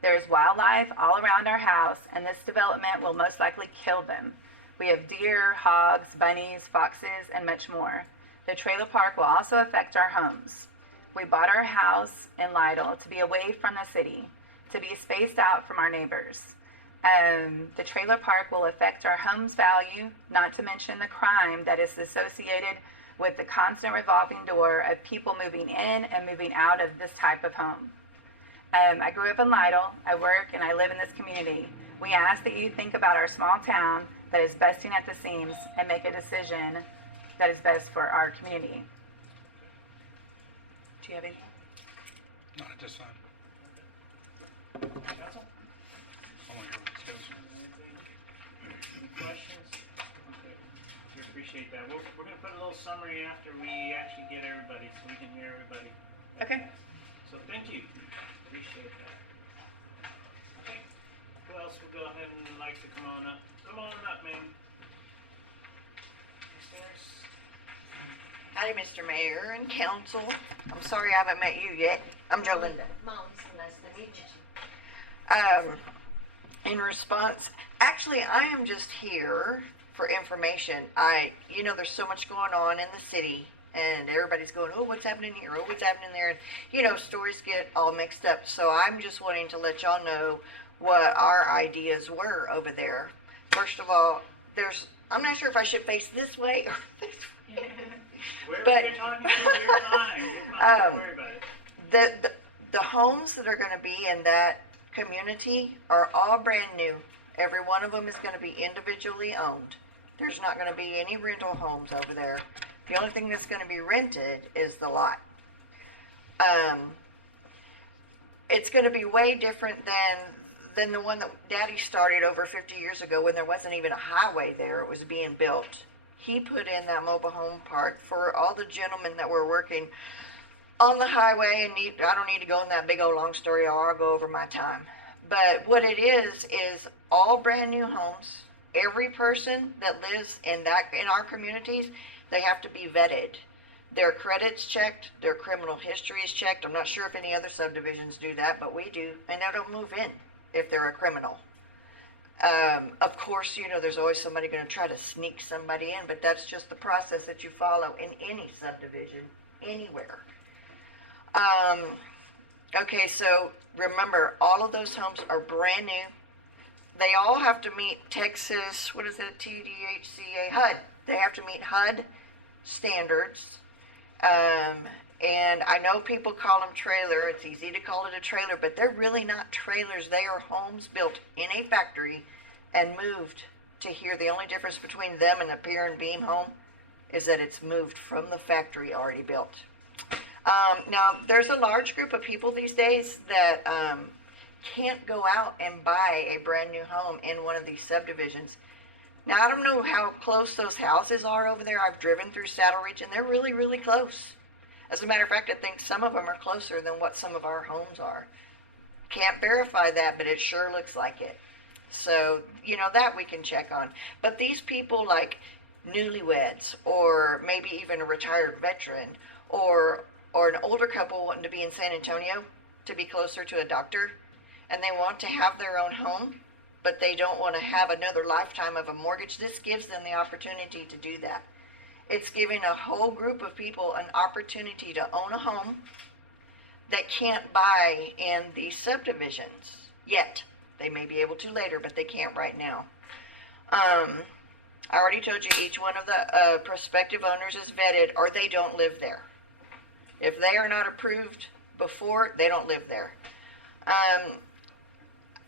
There's wildlife all around our house, and this development will most likely kill them. We have deer, hogs, bunnies, foxes, and much more. The trailer park will also affect our homes. We bought our house in Lytle to be away from the city, to be spaced out from our neighbors. The trailer park will affect our home's value, not to mention the crime that is associated with the constant revolving door of people moving in and moving out of this type of home. I grew up in Lytle, I work and I live in this community. We ask that you think about our small town that is busting at the seams and make a decision that is best for our community. Do you have anything? Not at this time. Council? I want to hear what this goes. Any questions? Okay, we appreciate that. We're gonna put a little summary after we actually get everybody, so we can hear everybody. Okay. So thank you, appreciate that. Okay, who else would go ahead and like to come on up? Come on up, ma'am. Ms. Harris? Hi, Mr. Mayor and Council. I'm sorry I haven't met you yet. I'm Jolinda. Mom, so nice to meet you. In response, actually, I am just here for information. There's so much going on in the city, and everybody's going, oh, what's happening here? Oh, what's happening there? And, stories get all mixed up. So I'm just wanting to let y'all know what our ideas were over there. First of all, I'm not sure if I should face this way or this way. Wherever you're talking to, you're fine. Don't worry about it. The homes that are going to be in that community are all brand new. Every one of them is going to be individually owned. There's not going to be any rental homes over there. The only thing that's going to be rented is the lot. It's going to be way different than the one that Daddy started over 50 years ago when there wasn't even a highway there. It was being built. He put in that mobile home park for all the gentlemen that were working on the highway, and I don't need to go in that big old long story, or I'll go over my time. But what it is all brand new homes. Every person that lives in our communities, they have to be vetted. Their credit's checked, their criminal history is checked. I'm not sure if any other subdivisions do that, but we do, and they don't move in if they're a criminal. Of course, there's always somebody going to try to sneak somebody in, but that's just the process that you follow in any subdivision, anywhere. Okay, so remember, all of those homes are brand new. They all have to meet Texas, TDHCA, HUD. They have to meet HUD standards. And I know people call them trailer. It's easy to call it a trailer, but they're really not trailers. They are homes built in a factory and moved to here. The only difference between them and a pier and beam home is that it's moved from the factory already built. Now, there's a large group of people these days that can't go out and buy a brand new home in one of these subdivisions. Now, I don't know how close those houses are over there. I've driven through Saddle Ridge, and they're really, really close. As a matter of fact, I think some of them are closer than what some of our homes are. Can't verify that, but it sure looks like it. So, that we can check on. But these people like newlyweds, or maybe even a retired veteran, or an older couple wanting to be in San Antonio to be closer to a doctor, and they want to have their own home, but they don't want to have another lifetime of a mortgage, this gives them the opportunity to do that. It's giving a whole group of people an opportunity to own a home that can't buy in these subdivisions yet. They may be able to later, but they can't right now. I already told you each one of the prospective owners is vetted, or they don't live there. If they are not approved before, they don't live there.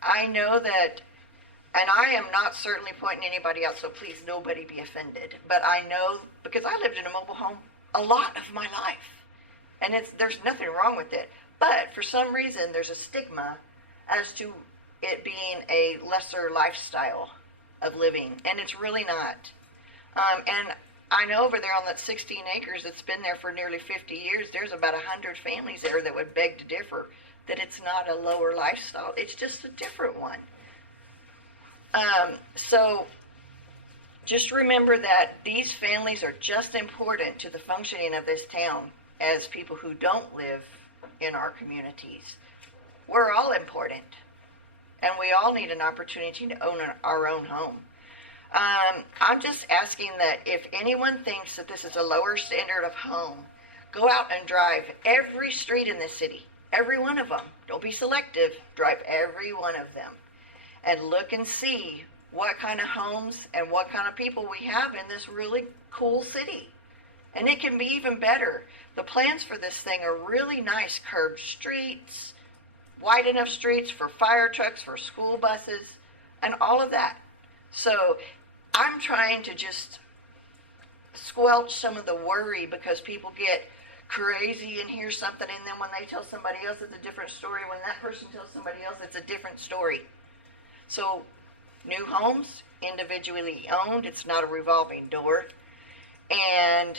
I know that, and I am not certainly pointing anybody out, so please nobody be offended, but I know, because I lived in a mobile home a lot of my life, and there's nothing wrong with it, but for some reason there's a stigma as to it being a lesser lifestyle of living, and it's really not. And I know over there on that 16 acres that's been there for nearly 50 years, there's about 100 families there that would beg to differ that it's not a lower lifestyle. It's just a different one. So just remember that these families are just important to the functioning of this town as people who don't live in our communities. We're all important, and we all need an opportunity to own our own home. I'm just asking that if anyone thinks that this is a lower standard of home, go out and drive every street in this city, every one of them. Don't be selective, drive every one of them, and look and see what kind of homes and what kind of people we have in this really cool city. And it can be even better. The plans for this thing are really nice. Curved streets, wide enough streets for fire trucks, for school buses, and all of that. So I'm trying to just squelch some of the worry because people get crazy and hear something, and then when they tell somebody else, it's a different story. When that person tells somebody else, it's a different story. So new homes, individually owned, it's not a revolving door. And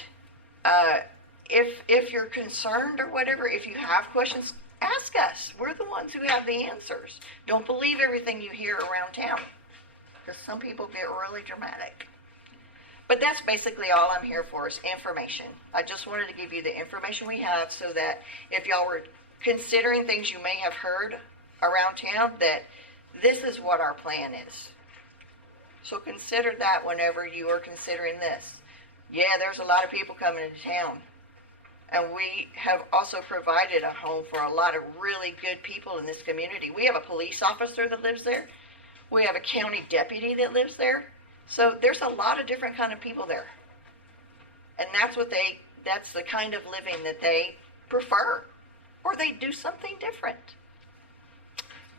if you're concerned or whatever, if you have questions, ask us. We're the ones who have the answers. Don't believe everything you hear around town, because some people get really dramatic. But that's basically all I'm here for, is information. I just wanted to give you the information we have so that if y'all were considering things you may have heard around town, that this is what our plan is. So consider that whenever you are considering this. Yeah, there's a lot of people coming into town. And we have also provided a home for a lot of really good people in this community. We have a police officer that lives there. We have a county deputy that lives there. So there's a lot of different kind of people there. And that's the kind of living that they prefer. Or they do something different.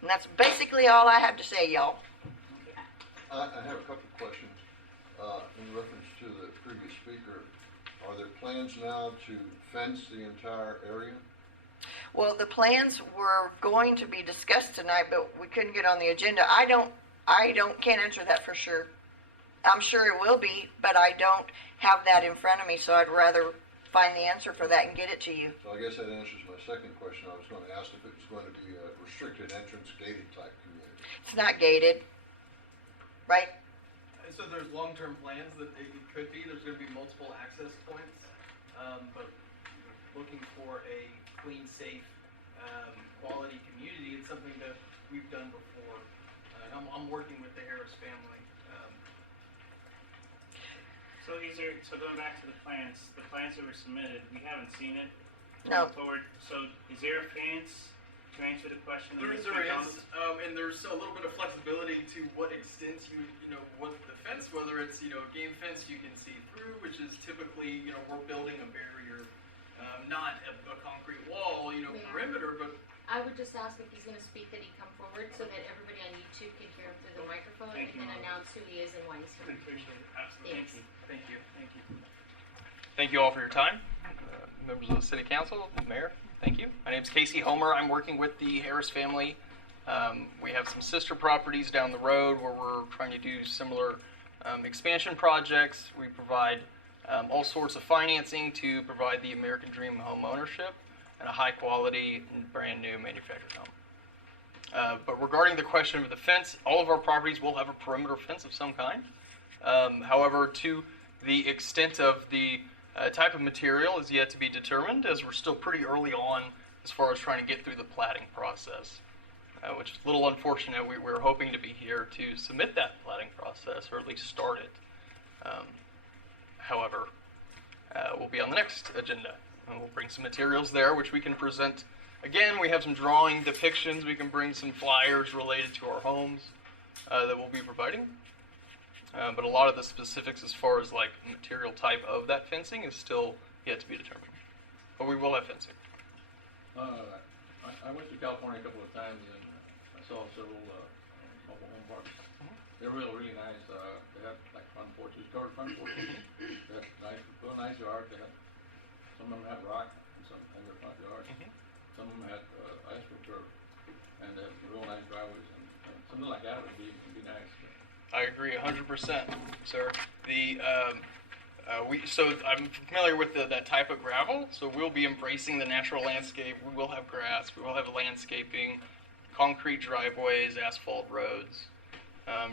And that's basically all I have to say, y'all. I have a couple of questions in reference to the previous speaker. Are there plans now to fence the entire area? Well, the plans were going to be discussed tonight, but we couldn't get on the agenda. Can't answer that for sure. I'm sure it will be, but I don't have that in front of me, so I'd rather find the answer for that and get it to you. So I guess that answers my second question. I was going to ask if it was going to be a restricted entrance, gated type community. It's not gated, right? So there's long-term plans that it could be. There's going to be multiple access points, but looking for a clean, safe, quality community, it's something that we've done before. I'm working with the Harris family. So going back to the plans that were submitted, we haven't seen it. No. Forward. So is there a fence to answer the question? There is, and there's a little bit of flexibility to what extent what the fence, whether it's, a game fence you can see through, which is typically, we're building a barrier, not a concrete wall, perimeter, but. I would just ask if he's gonna speak that he come forward so that everybody on YouTube can hear him through the microphone and then announce who he is and why he's here. Appreciate it. Absolutely. Thank you. Thank you all for your time. Members of the City Council, Mayor, thank you. My name is Casey Homer. I'm working with the Harris family. We have some sister properties down the road where we're trying to do similar expansion projects. We provide all sorts of financing to provide the American Dream home ownership and a high quality and brand new manufactured home. But regarding the question of the fence, all of our properties will have a perimeter fence of some kind. However, to the extent of the type of material is yet to be determined, as we're still pretty early on as far as trying to get through the platting process, which is a little unfortunate. We're hoping to be here to submit that platting process, or at least start it. However, we'll be on the next agenda, and we'll bring some materials there which we can present. Again, we have some drawing depictions. We can bring some flyers related to our homes that we'll be providing. But a lot of the specifics as far as like material type of that fencing is still yet to be determined. But we will have fencing. I went to California a couple of times and I saw several mobile home parks. They're really nice. They have like front porches, covered front porches. They have nice yard. They have, some of them have rock in their front yard. Some of them had asphalt and they have real nice driveways. And something like that would be nice. I agree 100%, sir. The So I'm familiar with that type of gravel. So we'll be embracing the natural landscape. We will have grass. We will have landscaping, concrete driveways, asphalt roads.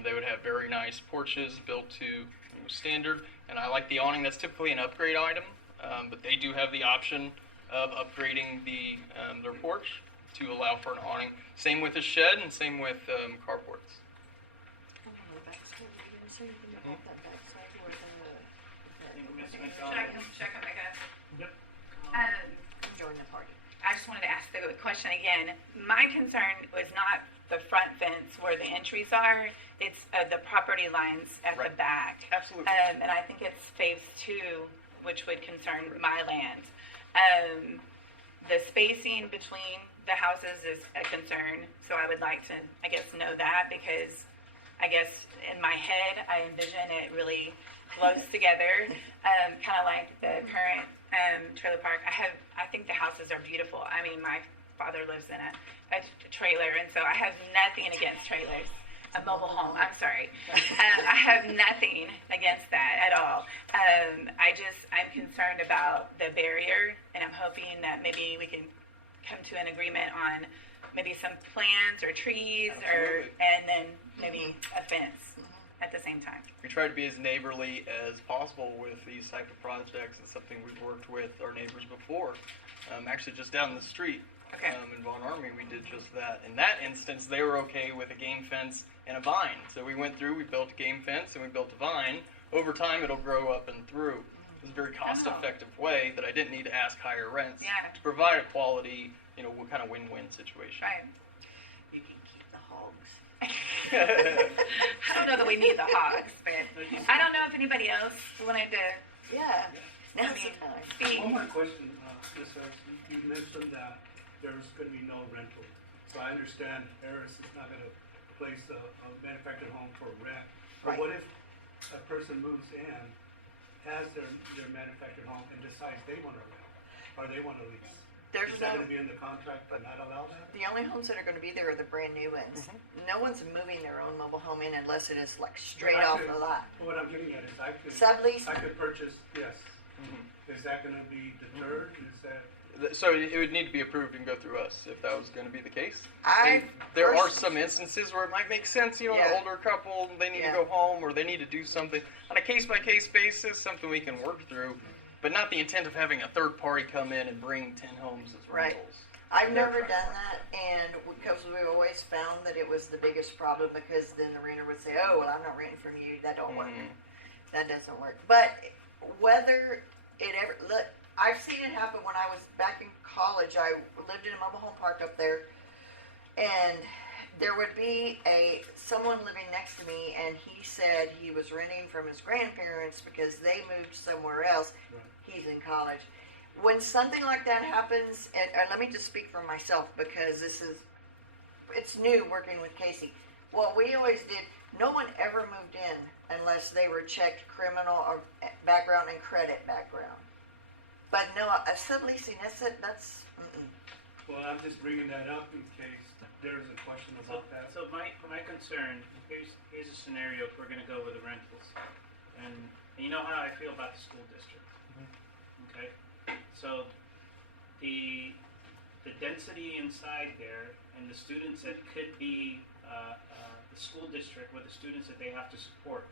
They would have very nice porches built to standard. And I like the awning. That's typically an upgrade item, but they do have the option of upgrading their porch to allow for an awning. Same with the shed and same with carports. Should I come back up? Yep. Join the party. I just wanted to ask the question again. My concern was not the front fence where the entries are. It's the property lines at the back. Absolutely. And I think it's phase 2, which would concern my land. The spacing between the houses is a concern, so I would like to, I guess, know that, because I guess in my head I envision it really close together, kind of like the current trailer park. I think the houses are beautiful. I mean, my father lives in a trailer, and so I have nothing against trailers. A mobile home, I'm sorry. I have nothing against that at all. I'm concerned about the barrier, and I'm hoping that maybe we can come to an agreement on maybe some plants or trees, and then maybe a fence at the same time. We try to be as neighborly as possible with these type of projects. It's something we've worked with our neighbors before. Actually, just down the street in Von Army, we did just that. In that instance, they were okay with a game fence and a vine. So we went through, we built a game fence, and we built a vine. Over time, it'll grow up and through. It was a very cost-effective way that I didn't need to ask higher rents to provide a quality, kind of win-win situation. Right. You can keep the hogs. I don't know that we need the hogs, but I don't know if anybody else wanted to. Yeah. Now's the time. Speak. One more question, Ms. Harris. You mentioned that there's going to be no rental. So I understand Harris is not going to place a manufactured home for rent. But what if a person moves in, has their manufactured home, and decides they want to rent, or they want to lease? Is that going to be in the contract but not allow that? The only homes that are going to be there are the brand new ones. No one's moving their own mobile home in unless it is like straight off the lot. What I'm getting at is I could purchase, yes. Is that going to be deterred? Is that? So it would need to be approved and go through us if that was going to be the case. There are some instances where it might make sense, an older couple, they need to go home or they need to do something. On a case-by-case basis, something we can work through, but not the intent of having a third party come in and bring 10 homes as rentals. I've never done that, and because we've always found that it was the biggest problem, because then the renter would say, oh, well, I'm not renting from you, that don't work. That doesn't work. But whether it ever, I've seen it happen when I was back in college. I lived in a mobile home park up there, and there would be someone living next to me, and he said he was renting from his grandparents because they moved somewhere else. He's in college. When something like that happens, and let me just speak for myself, because it's new working with Casey. What we always did, no one ever moved in unless they were checked criminal or background and credit background. But no, a subleasing, that's. Well, I'm just bringing that up in case there's a question about that. So my concern, here's a scenario if we're going to go with the rentals. And you know how I feel about the school district. Okay? So the density inside there and the students that could be the school district with the students that they have to support.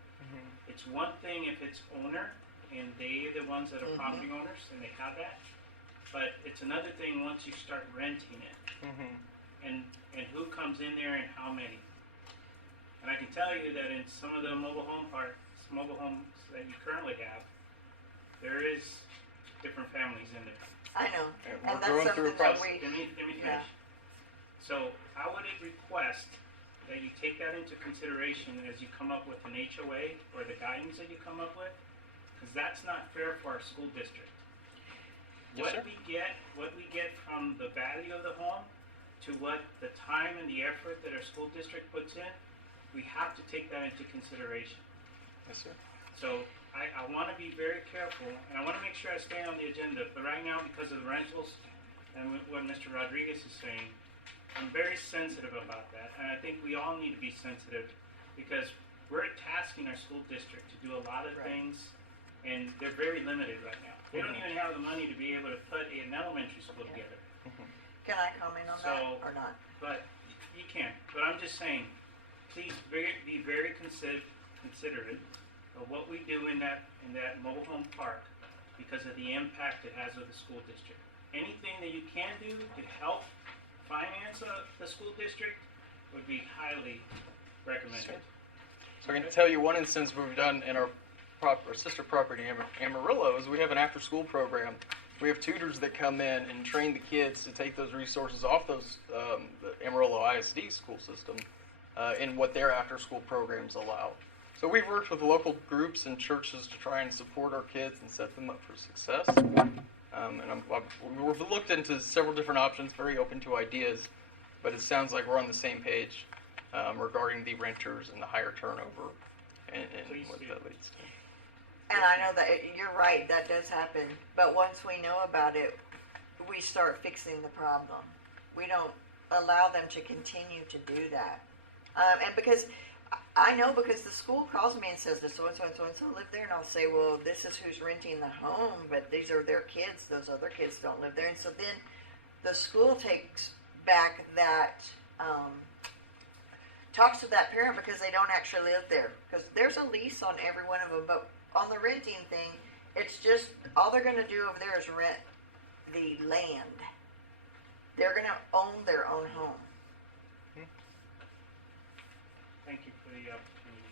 It's one thing if it's owner and they're the ones that are property owners and they have that, but it's another thing once you start renting it, and who comes in there and how many. And I can tell you that in some of the mobile homes that you currently have, there is different families in there. I know, and that's something that we. Let me finish. So I would request that you take that into consideration as you come up with an HOA or the guidance that you come up with. Because that's not fair for our school district. What we get from the value of the home to what the time and the effort that our school district puts in, we have to take that into consideration. Yes, sir. So I want to be very careful, and I want to make sure I stay on the agenda. But right now, because of the rentals and what Mr. Rodriguez is saying, I'm very sensitive about that. And I think we all need to be sensitive because we're tasking our school district to do a lot of things. and they're very limited right now. They don't even have the money to be able to put an elementary school together. Can I comment on that or not? But you can. But I'm just saying, please be very considerate of what we do in that mobile home park because of the impact it has with the school district. Anything that you can do to help finance the school district would be highly recommended. So I can tell you one instance we've done in our sister property, Amarillo, is we have an after-school program. We have tutors that come in and train the kids to take those resources off those the Amarillo ISD school system in what their after-school programs allow. So we've worked with local groups and churches to try and support our kids and set them up for success. We've looked into several different options, very open to ideas, but it sounds like we're on the same page regarding the renters and the higher turnover and what that leads to. And I know that you're right, that does happen. But once we know about it, we start fixing the problem. We don't allow them to continue to do that. And because I know because the school calls me and says, so and so and so and so live there, and I'll say, well, this is who's renting the home, but these are their kids. Those other kids don't live there. And so then the school takes back that, talks to that parent because they don't actually live there. Because there's a lease on every one of them, but on the renting thing, it's just, all they're going to do over there is rent the land. They're going to own their own home. Thank you for the opportunity.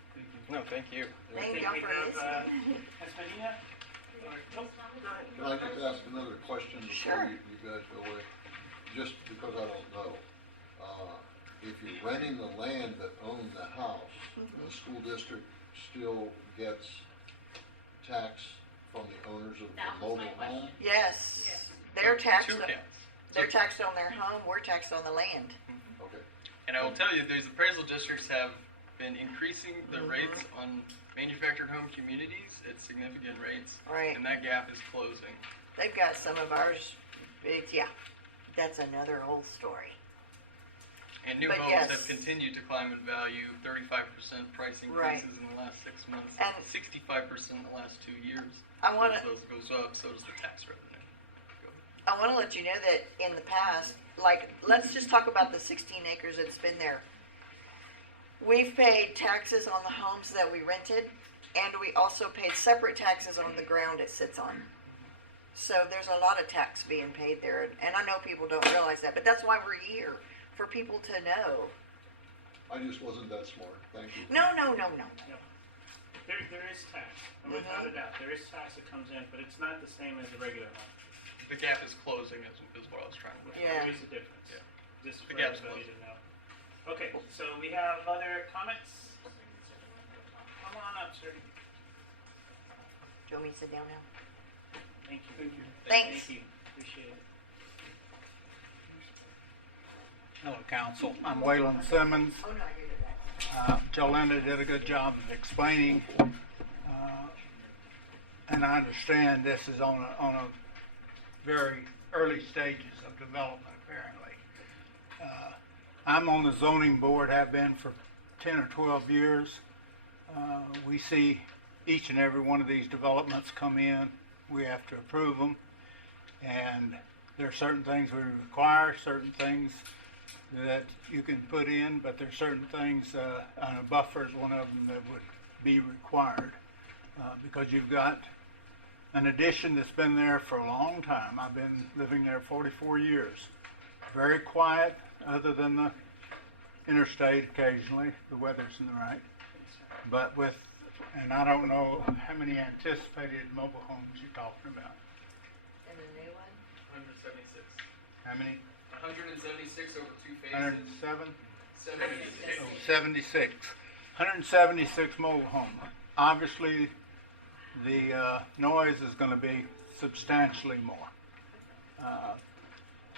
No, thank you. Thank y'all for listening. Esmerina? Nope, go ahead. Can I just ask another question before Sure. you guys go away? Just because I don't know. If you're renting the land but own the house, the school district still gets tax from the owners of the mobile home? Yes. They're taxed. Two counts. They're taxed on their home. We're taxed on the land. Okay. And I will tell you, these appraisal districts have been increasing the rates on manufactured home communities at significant rates. Right. And that gap is closing. They've got some of ours. Yeah, that's another old story. And new But homes yes. have continued to climb in value, 35% price Right. increases in the last 6 months, And 65% in the last 2 years. I want As to. those goes up, so does the tax revenue. I want to let you know that in the past, like, let's just talk about the 16 acres that's been there. We've paid taxes on the homes that we rented, and we also paid separate taxes on the ground it sits on. So there's a lot of tax being paid there, and I know people don't realize that, but that's why we're here, for people to know. I just wasn't that smart. Thank you. No. There is tax, and without a doubt, there is tax that comes in, but it's not the same as the regular one. The gap is closing, is what I was trying to say. There is a difference. Yeah. Just The for gap's everybody to know. Okay, so we have other comments? Come on up, sir. Do you want me to sit down now? Thank you. Thanks. Thank you, appreciate it. Hello, Council. I'm Waylon Simmons. Oh, no, you're the best. Jolinda did a good job of explaining, and I understand this is on a very early stages of development, apparently. I'm on the zoning board, have been for 10 or 12 years. We see each and every one of these developments come in. We have to approve them, and there are certain things we require, certain things that you can put in, but there's certain things, and a buffer is one of them that would be required, because you've got an addition that's been there for a long time. I've been living there 44 years. Very quiet, other than the interstate occasionally, the weather's in the right. But and I don't know how many anticipated mobile homes you're talking about. And the new one? 176. How many? 176 over 2 phases. 107? 76. Oh, 76. 176 mobile homes. Obviously, the noise is going to be substantially more.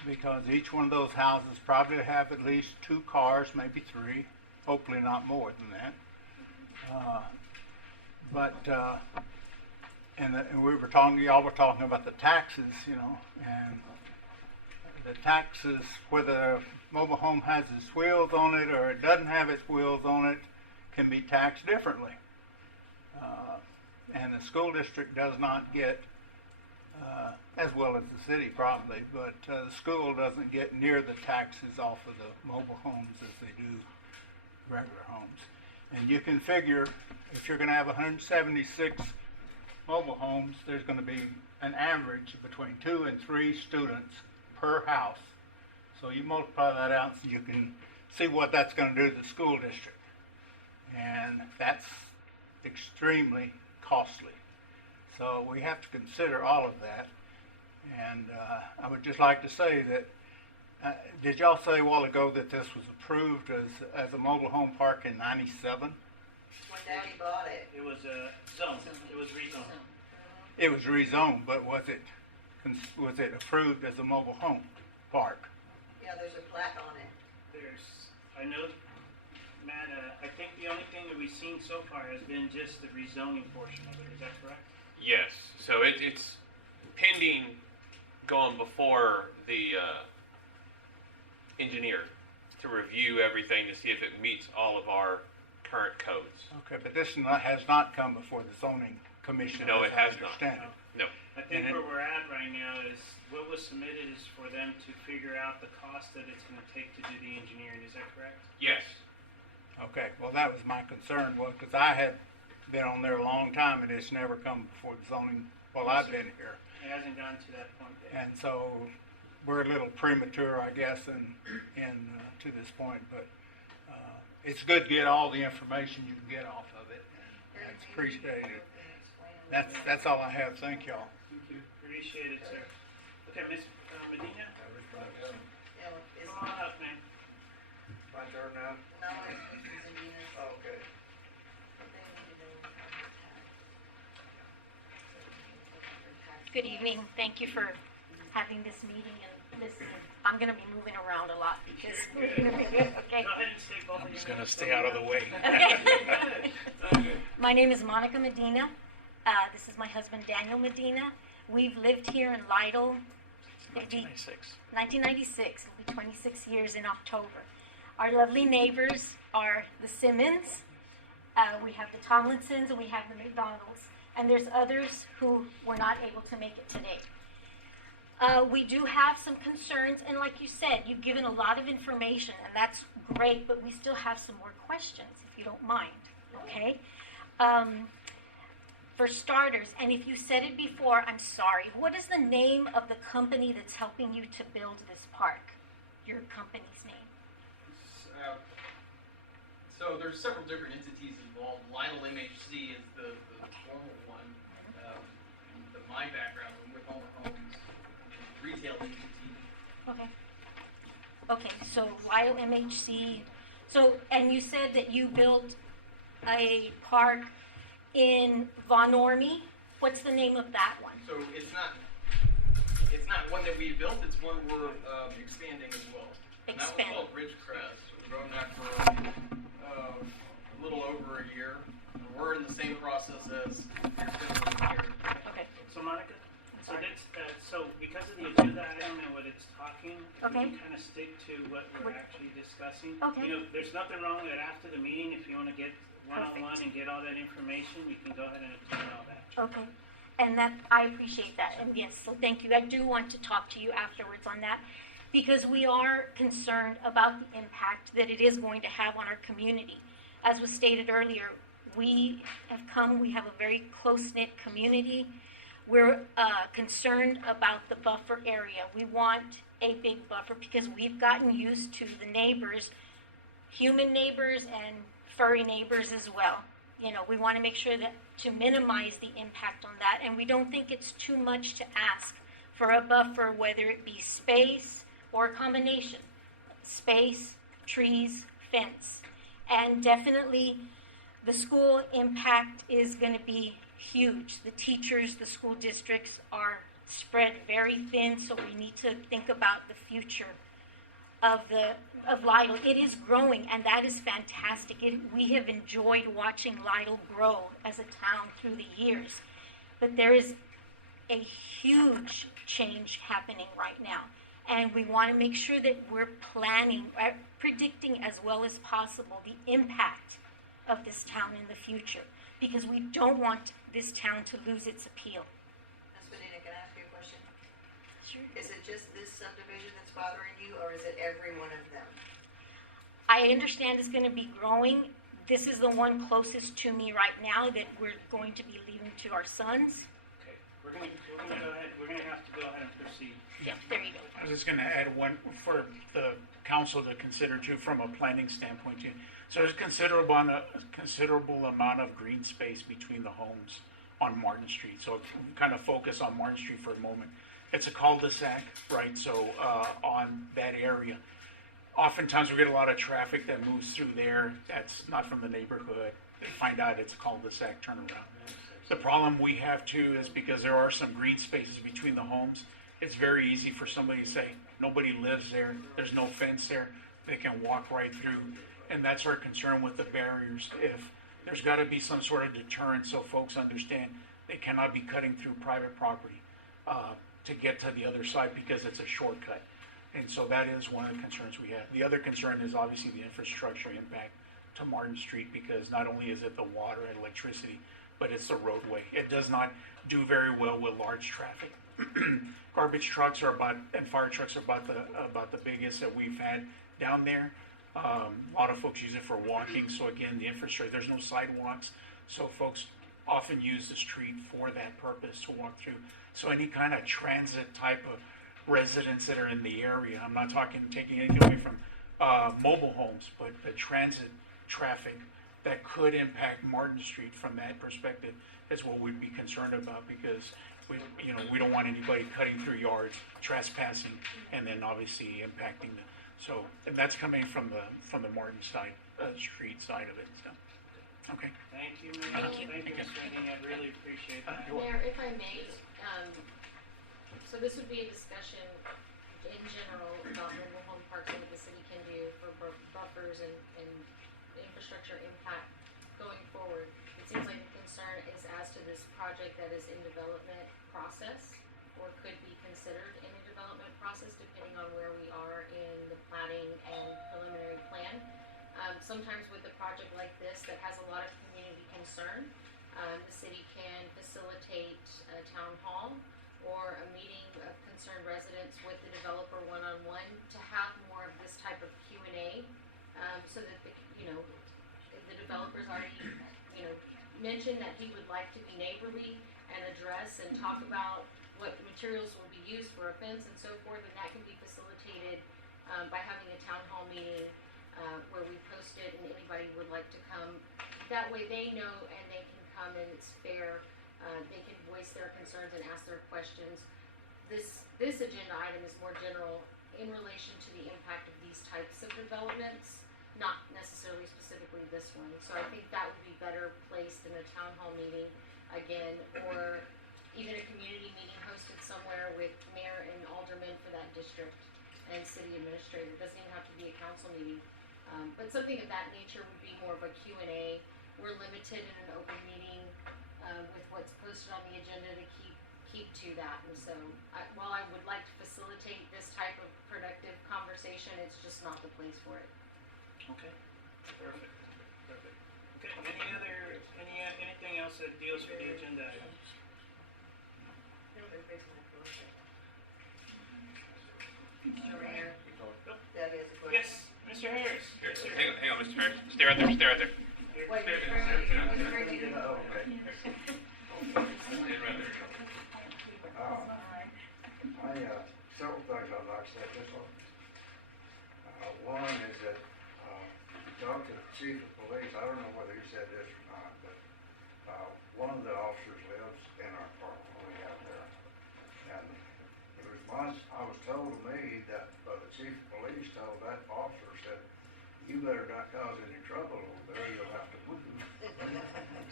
Because each one of those houses probably have at least 2 cars, maybe 3, hopefully not more than that. And we were talking, y'all were talking about the taxes, and the taxes, whether a mobile home has its wheels on it or it doesn't have its wheels on it, can be taxed differently. and the school district does not get, as well as the city probably, but the school doesn't get near the taxes off of the mobile homes as they do regular homes. And you can figure, if you're gonna have 176 mobile homes, there's gonna be an average between 2 and 3 students per house. So you multiply that out so you can see what that's gonna do to the school district. And that's extremely costly. So we have to consider all of that. And I would just like to say that, did y'all say a while ago that this was approved as a mobile home park in '97? When Daddy bought it. It was zoned, it was rezoned. It was rezoned, but was it approved as a mobile home park? Yeah, there's a plaque on it. I know, Matt, I think the only thing that we've seen so far has been just the rezoning portion of it, is that correct? Yes, so it's pending going before the engineer to review everything to see if it meets all of our current codes. Okay, but this has not come before the zoning commission. No, as it I has not. understand it. No. I think where we're at right now is, what was submitted is for them to figure out the cost that it's gonna take to do the engineering, is that correct? Yes. Okay, well, that was my concern, because I had been on there a long time and it's never come before the zoning while I've been here. It hasn't gotten to that point yet. And so we're a little premature, I guess, to this point, but it's good to get all the information you can get off of it. And that's appreciated. That's all I have. Thank y'all. Thank you, appreciate it, sir. Okay, Ms. Medina? Come on up, man. My turn now? No, it's Medina's. Okay. Good evening. Thank you for having this meeting, and listen, I'm gonna be moving around a lot because, okay. Go ahead and stay both of you. I'm just gonna stay out of the way. Okay. My name is Monica Medina. This is my husband, Daniel Medina. We've lived here in Lytle. 1996. It'll be 26 years in October. Our lovely neighbors are the Simmons. We have the Tomlinsons, and we have the McDonalds. And there's others who were not able to make it today. We do have some concerns, and like you said, you've given a lot of information, and that's great, but we still have some more questions, if you don't mind, okay? For starters, and if you said it before, I'm sorry, what is the name of the company that's helping you to build this park? Your company's name? So there's several different entities involved. Lytle MHC is the formal one. My background with Homer Homes, retail entity. Okay. Okay, so Lytle MHC. So, and you said that you built a park in Von Ormy. What's the name of that one? So it's not one that we built. It's one we're expanding as well. And that one's called Ridgecrest. We've grown that for a little over a year. And we're in the same process as here. Okay. So Monica, so because of the agenda item and what it's talking, Okay. we kind of stick to what we're actually discussing. Okay. You know, there's nothing wrong that after the meeting, if you want to get one-on-one and get all that information, we can go ahead and obtain all that. Okay, and that, I appreciate that, and yes, so thank you. I do want to talk to you afterwards on that, because we are concerned about the impact that it is going to have on our community. As was stated earlier, we have a very close-knit community. We're concerned about the buffer area. We want a big buffer because we've gotten used to the neighbors, human neighbors and furry neighbors as well. You know, we want to make sure that to minimize the impact on that, and we don't think it's too much to ask for a buffer, whether it be space or a combination. Space, trees, fence. And definitely the school impact is going to be huge. The teachers, the school districts are spread very thin, so we need to think about the future of Lytle. It is growing, and that is fantastic. We have enjoyed watching Lytle grow as a town through the years. But there is a huge change happening right now, and we want to make sure that we're planning, predicting as well as possible the impact of this town in the future. because we don't want this town to lose its appeal. Ms. Medina, can I ask you a question? Sure. Is it just this subdivision that's bothering you, or is it every one of them? I understand it's gonna be growing. This is the one closest to me right now that we're going to be leaving to our sons. Okay, we're gonna go ahead, we're gonna have to go ahead and proceed. Yeah, there you go. I was just gonna add one for the council to consider too, from a planning standpoint too. So there's considerable amount of green space between the homes on Martin Street. So kind of focus on Martin Street for a moment. It's a cul-de-sac, right? So on that area, oftentimes we get a lot of traffic that moves through there that's not from the neighborhood. They find out it's a cul-de-sac turnaround. The problem we have too is because there are some green spaces between the homes, it's very easy for somebody to say, nobody lives there, there's no fence there, they can walk right through. And that's our concern with the barriers. If there's gotta be some sort of deterrent so folks understand they cannot be cutting through private property to get to the other side because it's a shortcut. And so that is one of the concerns we have. The other concern is obviously the infrastructure impact to Martin Street, because not only is it the water and electricity, but it's the roadway. It does not do very well with large traffic. Garbage trucks and fire trucks are about the biggest that we've had down there. A lot of folks use it for walking. So again, the infrastructure, there's no sidewalks. So folks often use the street for that purpose to walk through. So any kind of transit type of residents that are in the area, I'm not taking anything away from mobile homes, but the transit traffic that could impact Martin Street from that perspective is what we'd be concerned about, because we don't want anybody cutting through yards, trespassing, and then obviously impacting them. So, and that's coming from the Martin side, street side of it. So, okay. Thank you, Mayor. Thank you, Ms. Redding. I really appreciate that. Mayor, if I may, so this would be a discussion in general about mobile home parks and what the city can do for buffers and infrastructure impact going forward. It seems like the concern is as to this project that is in development process or could be considered in a development process depending on where we are in the planning and preliminary plan. Sometimes with a project like this that has a lot of community concern, the city can facilitate a town hall or a meeting of concerned residents with the developer one-on-one to have more of this type of Q&A, so that the developer's already, mentioned that he would like to be neighborly and address and talk about what materials will be used for a fence and so forth, and that can be facilitated by having a town hall meeting where we post it and anybody would like to come. That way they know and they can come and it's fair. They can voice their concerns and ask their questions. This agenda item is more general in relation to the impact of these types of developments, not necessarily specifically this one. So I think that would be better placed in a town hall meeting again, or even a community meeting hosted somewhere with mayor and aldermen for that district and city administrator. It doesn't even have to be a council meeting. But something of that nature would be more of a Q&A. We're limited in an open meeting with what's posted on the agenda to keep to that. And so while I would like to facilitate this type of productive conversation, it's just not the place for it. Okay, perfect. Okay, anything else that deals with the agenda items? Mr. Mayor, that is a question. Yes, Mr. Harris. Yes, sir. Hang on, Mr. Harris. Stay right there. Stay right there. Wait, several things I'd like to say this one. One is that, talked to the chief of police, I don't know whether he said this or not, but, one of the officers lives in our park we have there. And it was I was told to me that, the chief of police told that officer, said, you better not cause any trouble over there, you'll have to move.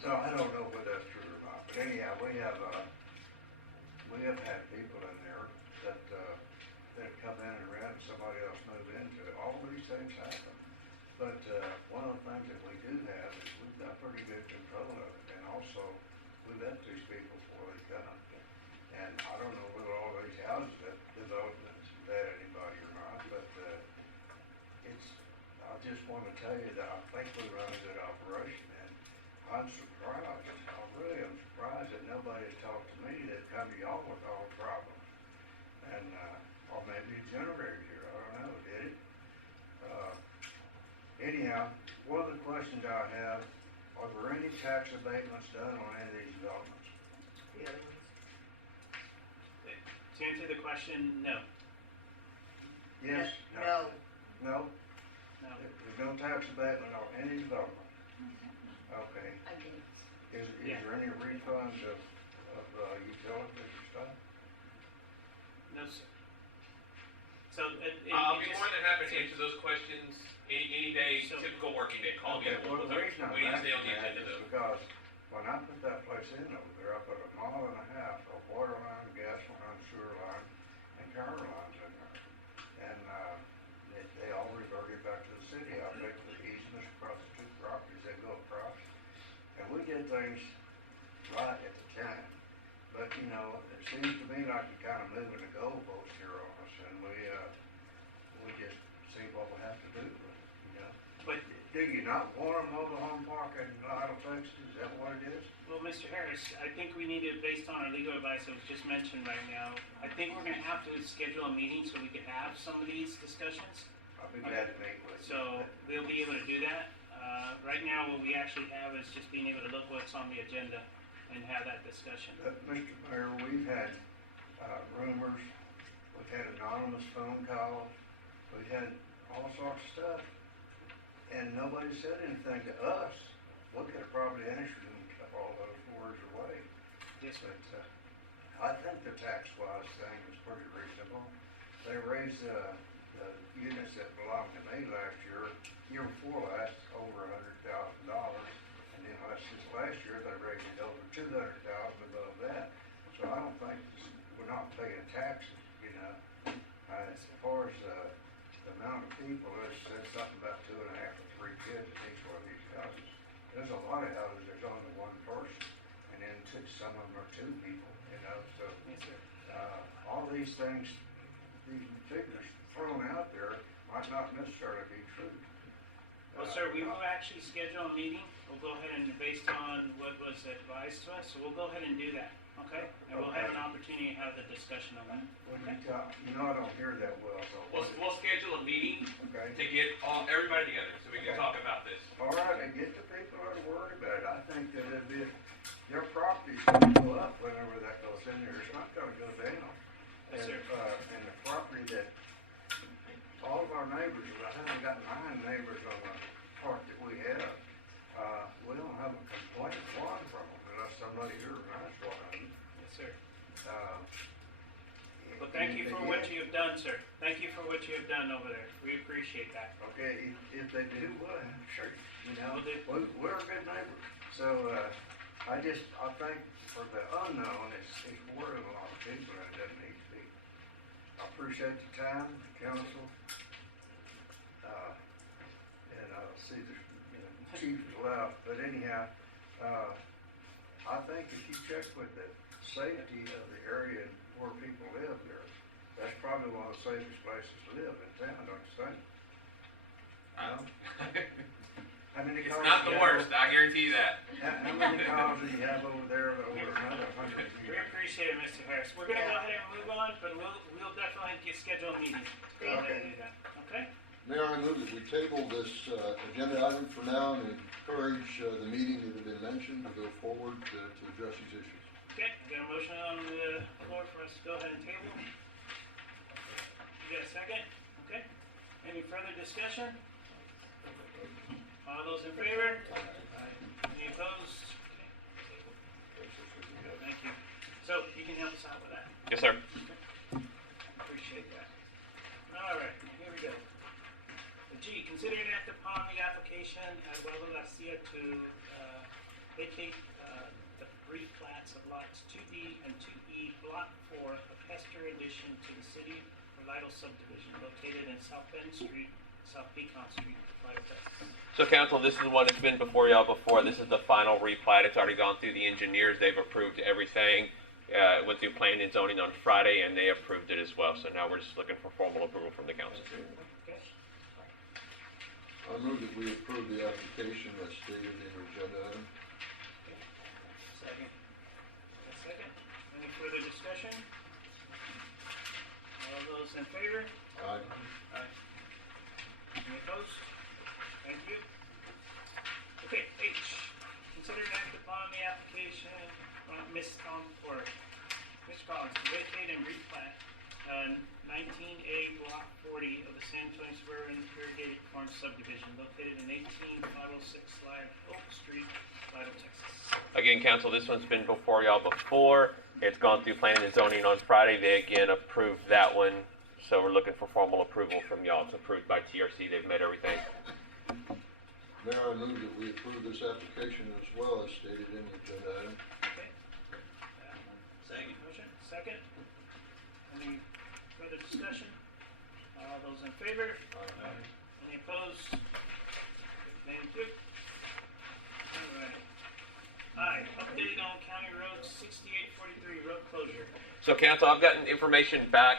So I don't know whether that's true or not, but anyhow, we have had people in there that come in and rent, somebody else move into it. All these things happen. But one of the things that we do have is we've got pretty good control of it. And also, we let these people before they come. And I don't know whether all these houses that developments bad anybody or not, but I just want to tell you that I think we run a good operation. And I'm surprised questions I have, are there any tax abatements done on any of these developments? The other ones. To answer the question, no. Yes? No. No? No. There's no tax abatement on any development? Okay. Against. Is Yeah. there any refunds of utilities or stuff? No, sir. So, I'll be more than happy to answer those questions any day, typical working day. Call me. Okay, well, the reason I'm We need to stay on asking the that agenda is though. because when I put that place in over there, I put 1.5 miles of water line, gas line, sewer line, and power lines in there. And, they all reverted back to the city. I paid for the easements across the two properties they go across. And we did things right at the time. But, you know, it seems to me like you're kind of moving the goalpost here on us, and we just see what we have to do with it, you know? But Do you not want a mobile home park in Lytle, Texas? Is that what it is? Well, Mr. Harris, I think we need to, based on our legal advice that was just mentioned right now, I think we're gonna have to schedule a meeting so we can have some of these discussions. I'll be glad to meet with you. So we'll be able to do that. Right now, what we actually have is just being able to look what's on the agenda and have that discussion. Mr. Mayor, we've had rumors, we've had anonymous phone calls, we've had all sorts of stuff, and nobody said anything to us. We could have probably answered and kept all those words away. Yes, sir. But I think the tax-wise thing is pretty reasonable. They raised the units that belonged to me last year before last, over $100,000, and then this last year they raised it over $200,000 above that. So I don't think we're not paying taxes, you know. As far as the amount of people, it said something about 2.5 or 3 kids in each one of these houses. There's a lot of houses, there's only one person, and then some of them are 2 people, you know, so. Yes, sir. All these things, these figures thrown out there might not necessarily be true. Well, sir, we will actually schedule a meeting. We'll go ahead and, based on what was advised to us, so we'll go ahead and do that, okay? And we'll have an opportunity to have the discussion on that. When you know, I don't hear that well, so. We'll schedule a meeting Okay. to get everybody together so we can talk about this. All right, and get the people that are worried about it. I think that their property's gonna go up whenever that goes in there. It's not gonna go down. Yes, sir. And the property that, all of our neighbors, I haven't got 9 neighbors on the part that we have. We don't have a complaint of water from them unless somebody here reminds one of them. Yes, sir. Well, Well, thank you for what you have done, sir. Thank you for what you have done over there. We appreciate that. Okay, if they do, well, sure, you know, Will do. we're a good neighbor. So, I think for the unknown, it's more than a lot of people and it doesn't need to be. I appreciate the time, the council. And I see the chief is left, but anyhow, I think if you check with the safety of the area and where people live there, that's probably one of the safest places to live in town, don't you think? How many It's calls not do the you have worst, I guarantee you that. How many calls do you have over there over another 100 We years? appreciate it, Mr. Harris. We're gonna go ahead and move on, but we'll definitely schedule a meeting. Go ahead and do that, okay? Mayor, I move that we table this agenda item for now and encourage the meeting that had been mentioned to go forward to address these issues. Okay, got a motion on the floor for us to go ahead and table. You got a second? Okay. Any further discussion? All those in favor? Any opposed? Okay. Thank you. So you can help us out with that. Yes, sir. Appreciate that. All right, here we go. G, consider an act upon the application at Pueblo Garcia to vacate the replats of lots 2D and 2E, Block 4, a Pester addition to the city for Lytle subdivision located in South Bend Street, South Beacon Street, Lytle, Texas. So council, this is one that's been before y'all before. This is the final replat. It's already gone through the engineers. They've approved everything. It went through planning and zoning on Friday and they approved it as well. So now we're just looking for formal approval from the council. Okay. I move that we approve the application as stated in the agenda item. Second. A second. Any further discussion? All those in favor? Aye. Aye. Any opposed? Thank you. Okay, H, consider and act upon the application, Ms. Collins to vacate and replat, 19A Block 40 of the San Antonio Suburban Irrigated Farm Subdivision located in 18506 Oak Street, Lytle, Texas. Again, council, this one's been before y'all before. It's gone through planning and zoning on Friday. They again approved that one. So we're looking for formal approval from y'all. It's approved by TRC. They've met everything. Mayor, I move that we approve this application as well as stated in the agenda item. Okay. Second. Motion, second. Any further discussion? All those in favor? Aye. Any opposed? Thank you. All right. Aye, update on County Road 6843 road closure. So council, I've gotten information back.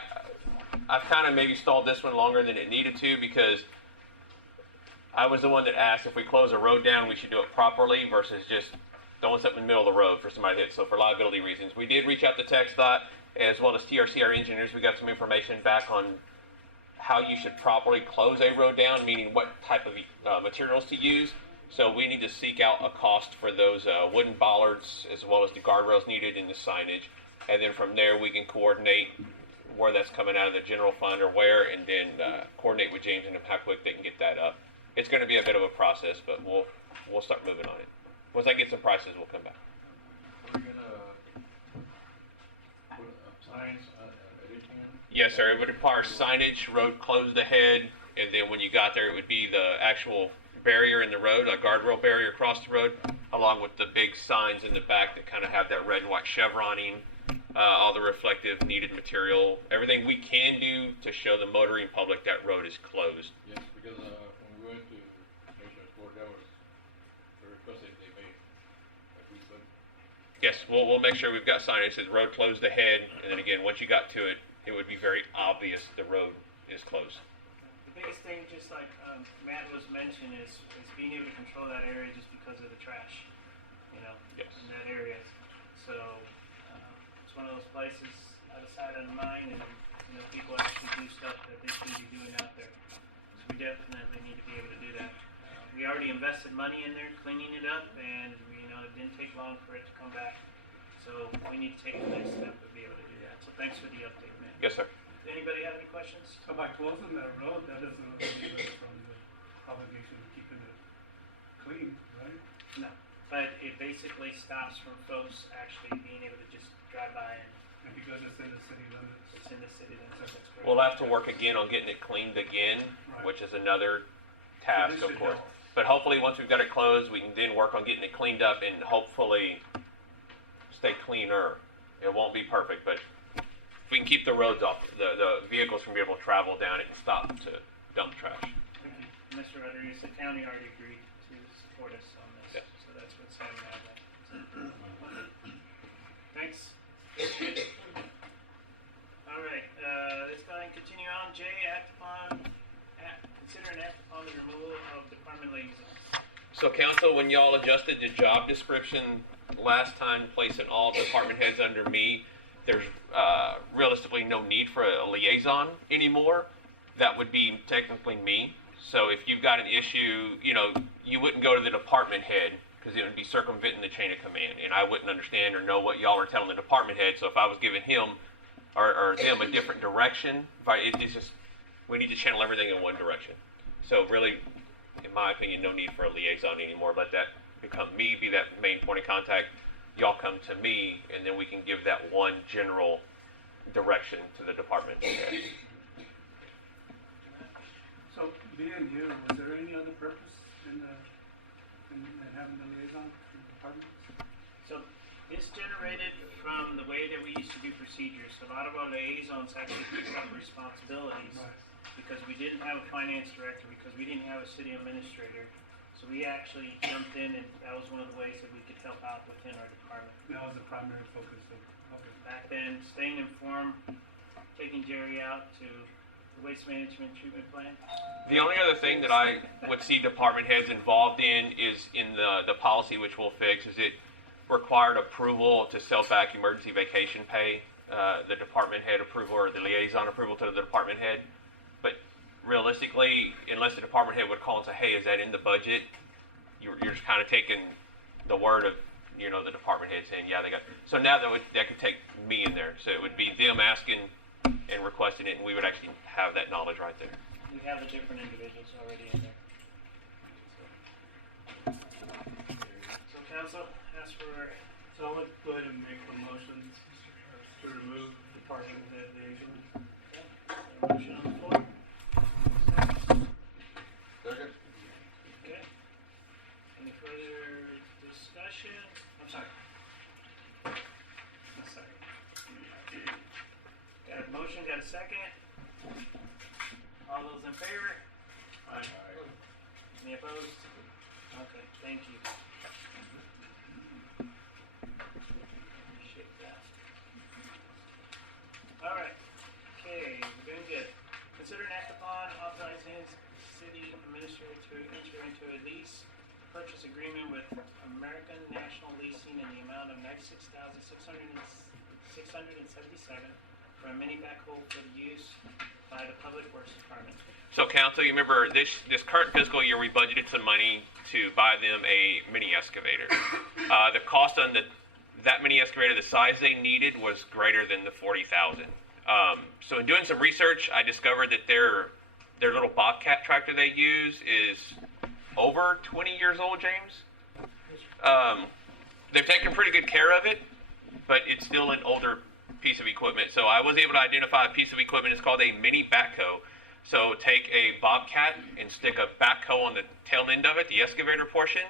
I've kind of maybe stalled this one longer than it needed to because I was the one that asked if we close a road down, we should do it properly versus just throwing something in the middle of the road for somebody to hit. So for liability reasons, we did reach out to TxDOT as well as TRC, our engineers. We got some information back on how you should properly close a road down, meaning what type of materials to use. So we need to seek out a cost for those wooden bollards as well as the guardrails needed in the signage. And then from there we can coordinate where that's coming out of the general fund or where, and then coordinate with James and them how quick they can get that up. It's going to be a bit of a process, but we'll start moving on it. Once I get some prices, we'll come back. Are we gonna put signs at each end? Yes, sir. It would require signage, road closed ahead, and then when you got there, it would be the actual barrier in the road, a guardrail barrier across the road, along with the big signs in the back that kind of have that red and white chevroning, all the reflective needed material, everything we can do to show the motoring public that road is closed. Yes, because when we went to Commissioner's Court, that was the request that they made, that we could. Yes, we'll make sure we've got signage that says road closed ahead, and then again, once you got to it, it would be very obvious the road is closed. The biggest thing, just like Matt was mentioning, is being able to control that area just because of the trash, in that area. So it's one of those places out of sight, out of mind, and people actually do stuff that they shouldn't be doing out there. So we definitely need to be able to do that. We already invested money in there, cleaning it up, and it didn't take long for it to come back. So we need to take the next step to be able to do that. So thanks for the update, man. Yes, sir. Anybody have any questions? So by closing that road, that doesn't relieve us from the obligation of keeping it clean, right? No, but it basically stops from folks actually being able to just drive by And because it's in the city limits. it's in the city limits, that's correct. We'll have to work again on getting it cleaned again, Right. which is another task, So this of should course. help. But hopefully, once we've got it closed, we can then work on getting it cleaned up and hopefully stay cleaner. It won't be perfect, but if we can keep the roads off, the vehicles can be able to travel down it and stop to dump trash. Thank you. Mr. Rodriguez, the county already agreed to support us on this, Yes. so that's what's happening out there. Thanks. All right, let's go ahead and continue on. J, consider an act upon the removal of department liaisons. So council, when y'all adjusted the job description last time, placing all department heads under me, there's realistically no need for a liaison anymore. That would be technically me. So if you've got an issue, you wouldn't go to the department head because it would be circumventing the chain of command, and I wouldn't understand or know what y'all are telling the department head. So if I was giving him or them a different direction, it's just we need to channel everything in one direction. So really, in my opinion, no need for a liaison anymore. Let that become me, be that main point of contact. Y'all come to me, and then we can give that one general direction to the department head. So being here, was there any other purpose in having the liaison for the departments? So this generated from the way that we used to do procedures. A lot of our liaisons actually picked up responsibilities because we didn't have a finance director, because we didn't have a city administrator. So we actually jumped in, and that was one of the ways that we could help out within our department. That was the primary focus of, okay. Back then, staying informed, taking Jerry out to the waste management treatment plant. The only other thing that I would see department heads involved in is in the policy, which we'll fix, is it required approval to sell back emergency vacation pay, the department head approval or the liaison approval to the department head. But realistically, unless the department head would call and say, hey, is that in the budget? you're just kind of taking the word of, you know, the department head saying, yeah, they got, so now that could take me in there. So it would be them asking and requesting it, and we would actually have that knowledge right there. We have the different individuals already in there. So council, ask for, So I would go ahead and make a motion to remove department head liaison. a motion on the floor. Second? Okay. Any further discussion? I'm sorry. A second. Got a motion, got a second? All those in favor? Aye. Any opposed? Okay, thank you. Appreciate that. Alright, okay, we're doing good. Consider an act upon authorizing city administrator to enter into a lease purchase agreement with American National Leasing in the amount of $96,677 for a mini backhoe for the use by the Public Works Department. So council, you remember this current fiscal year, we budgeted some money to buy them a mini excavator. The cost on that mini excavator, the size they needed was greater than the $40,000. So in doing some research, I discovered that their little Bobcat tractor they use is over 20 years old, James. They've taken pretty good care of it, but it's still an older piece of equipment. So I was able to identify a piece of equipment. It's called a mini backhoe. So take a Bobcat and stick a backhoe on the tail end of it, the excavator portion,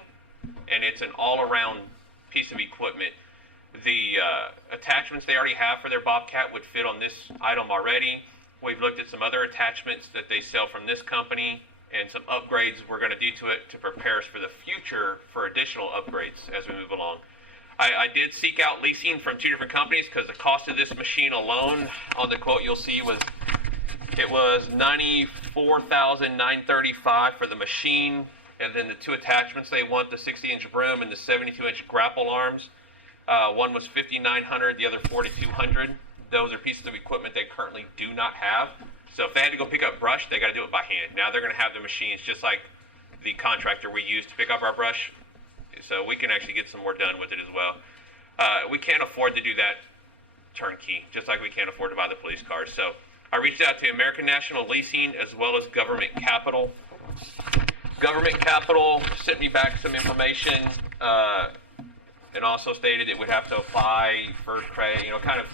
and it's an all-around piece of equipment. The attachments they already have for their Bobcat would fit on this item already. We've looked at some other attachments that they sell from this company and some upgrades we're going to do to it to prepare us for the future for additional upgrades as we move along. I did seek out leasing from two different companies because the cost of this machine alone on the quote you'll see was $94,935 for the machine, and then the two attachments they want, the 60-inch broom and the 72-inch grapple arms. One was $5,900, the other $4,200. Those are pieces of equipment they currently do not have. So if they had to go pick up brush, they got to do it by hand. Now they're going to have the machines just like the contractor we use to pick up our brush. So we can actually get some more done with it as well. We can't afford to do that turnkey, just like we can't afford to buy the police cars. So I reached out to American National Leasing as well as Government Capital. Government Capital sent me back some information and also stated it would have to apply for credit, kind of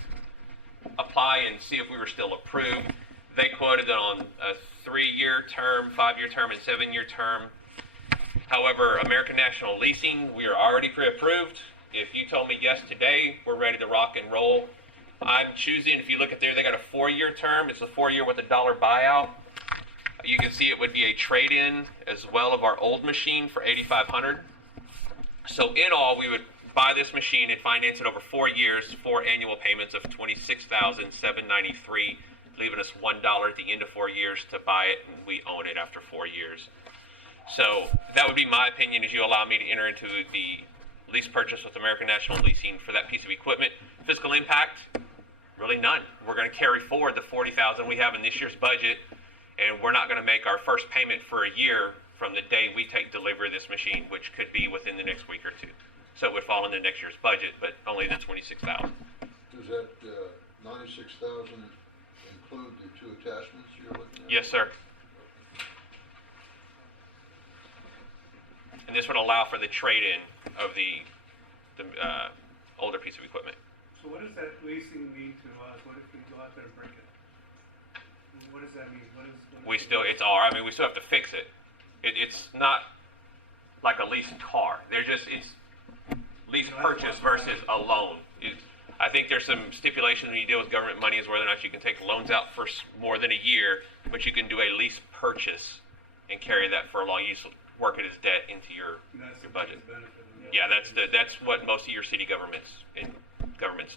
apply and see if we were still approved. They quoted it on a 3-year term, 5-year term, and 7-year term. However, American National Leasing, we are already pre-approved. If you told me yes today, we're ready to rock and roll. I'm choosing, if you look at there, they got a 4-year term. It's a 4-year with a $1 buyout. You can see it would be a trade-in as well of our old machine for $8,500. So in all, we would buy this machine and finance it over 4 years, 4 annual payments of $26,793, leaving us $1 at the end of 4 years to buy it, and we own it after 4 years. So that would be my opinion, as you allow me to enter into the lease purchase with American National Leasing for that piece of equipment. Fiscal impact, really none. We're going to carry forward the $40,000 we have in this year's budget, and we're not going to make our first payment for a year from the day we take delivery of this machine, which could be within the next week or two. So it would fall into next year's budget, but only the $26,000. Does that $96,000 include the 2 attachments you're looking at? Yes, sir. And this would allow for the trade-in of the older piece of equipment. So what does that leasing mean to us? What if we go out there and break it? What does that mean? We still have to fix it. It's not like a leased car. It's lease purchase versus a loan. I think there's some stipulations when you deal with government money is whether or not you can take loans out for more than a year, but you can do a lease purchase and carry that for a long. You work it as debt into your budget. Yeah, that's what most of your city governments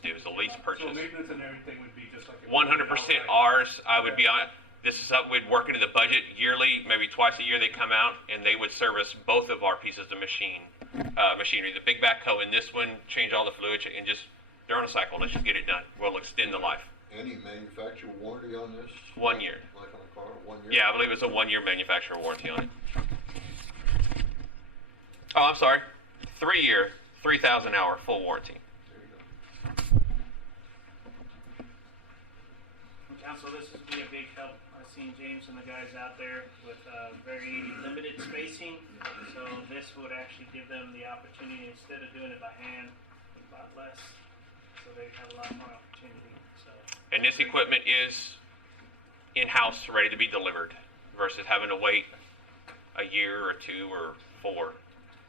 do is a lease purchase. So maintenance and everything would be just like 100% ours. I would be on. This is something we'd work into the budget yearly, maybe twice a year they come out, and they would service both of our pieces of machinery. The big backhoe and this one, change all the fluids, and just, they're on a cycle. Let's just get it done. We'll extend the life. Any manufacturer warranty on this? 1 year. Like on a car, 1 year? Yeah, I believe it's a 1-year manufacturer warranty on it. Oh, I'm sorry. 3-year, 3,000 hour full warranty. Council, this would be a big help. I've seen James and the guys out there with very limited spacing, so this would actually give them the opportunity, instead of doing it by hand, a lot less, so they have a lot more opportunity. So. And this equipment is in-house, ready to be delivered, versus having to wait a year or 2 or 4.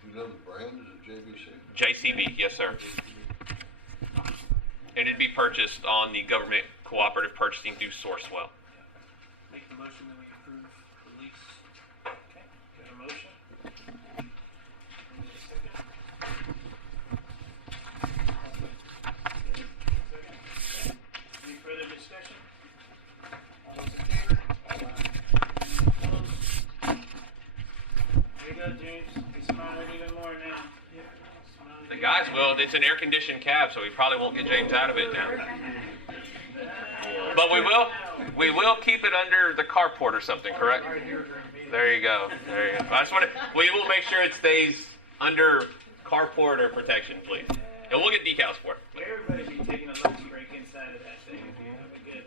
You know the brand, is it JBC? JCB, yes, sir. And it'd be purchased on the government cooperative purchasing through Sourcewell. Make the motion that we approve the lease. Okay, got a motion? Need a second? Second. Any further discussion? All those in favor? Opposed? There you go, James. Be smiling even more now. The guys will. It's an air-conditioned cab, so we probably won't get James out of it now. But we will keep it under the carport or something, correct? There you go. There you go. I just want to. We will make sure it stays under carport or protection, please. And we'll get decals for it. Everybody be taking a lunch break inside of that thing. That'll be good.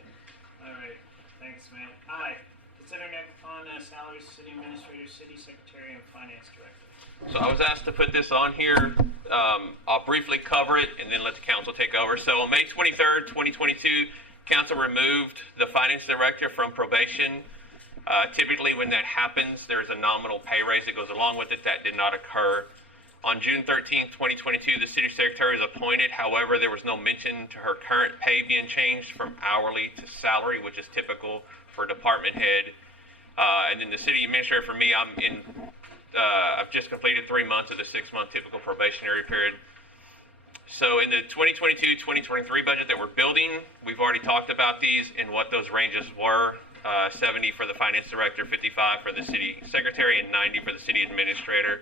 All right. Thanks, man. Aye. Consider and act upon salaries, city administrator, city secretary, and finance director. So I was asked to put this on here. I'll briefly cover it and then let the council take over. So on May 23rd, 2022, council removed the finance director from probation. Typically when that happens, there's a nominal pay raise that goes along with it. That did not occur. On June 13th, 2022, the city secretary was appointed. However, there was no mention to her current pay being changed from hourly to salary, which is typical for department head. And then the city administrator, for me, I've just completed 3 months of the 6-month typical probationary period. So in the 2022-2023 budget that we're building, we've already talked about these and what those ranges were. 70 for the finance director, 55 for the city secretary, and 90 for the city administrator.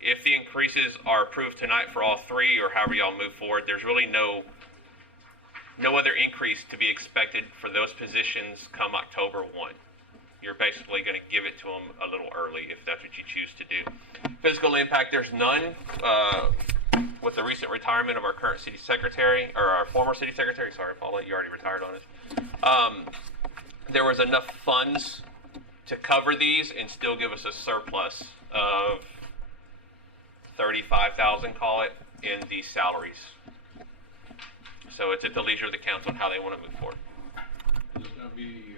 If the increases are approved tonight for all 3, or however y'all move forward, there's really no other increase to be expected for those positions come October 1. You're basically going to give it to them a little early if that's what you choose to do. Physical impact, there's none. With the recent retirement of our current city secretary, or our former city secretary, sorry, Paula, you already retired on us. There was enough funds to cover these and still give us a surplus of $35,000, call it, in the salaries. So it's at the leisure of the council on how they want to move forward. Is it going to be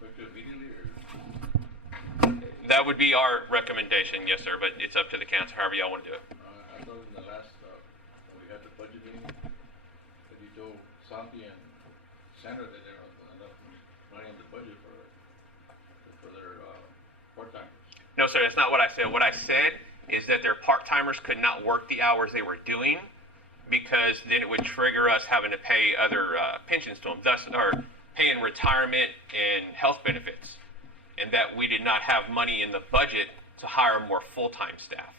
effective immediately, or? That would be our recommendation, yes, sir, but it's up to the council, however y'all want to do it. I thought in the last, when we had the budget meeting, that you told Santi and Sandra that there was enough money in the budget for their part-timers. No, sir, that's not what I said. What I said is that their part-timers could not work the hours they were doing, because then it would trigger us having to pay other pensions to them, thus or paying retirement and health benefits, and that we did not have money in the budget to hire more full-time staff.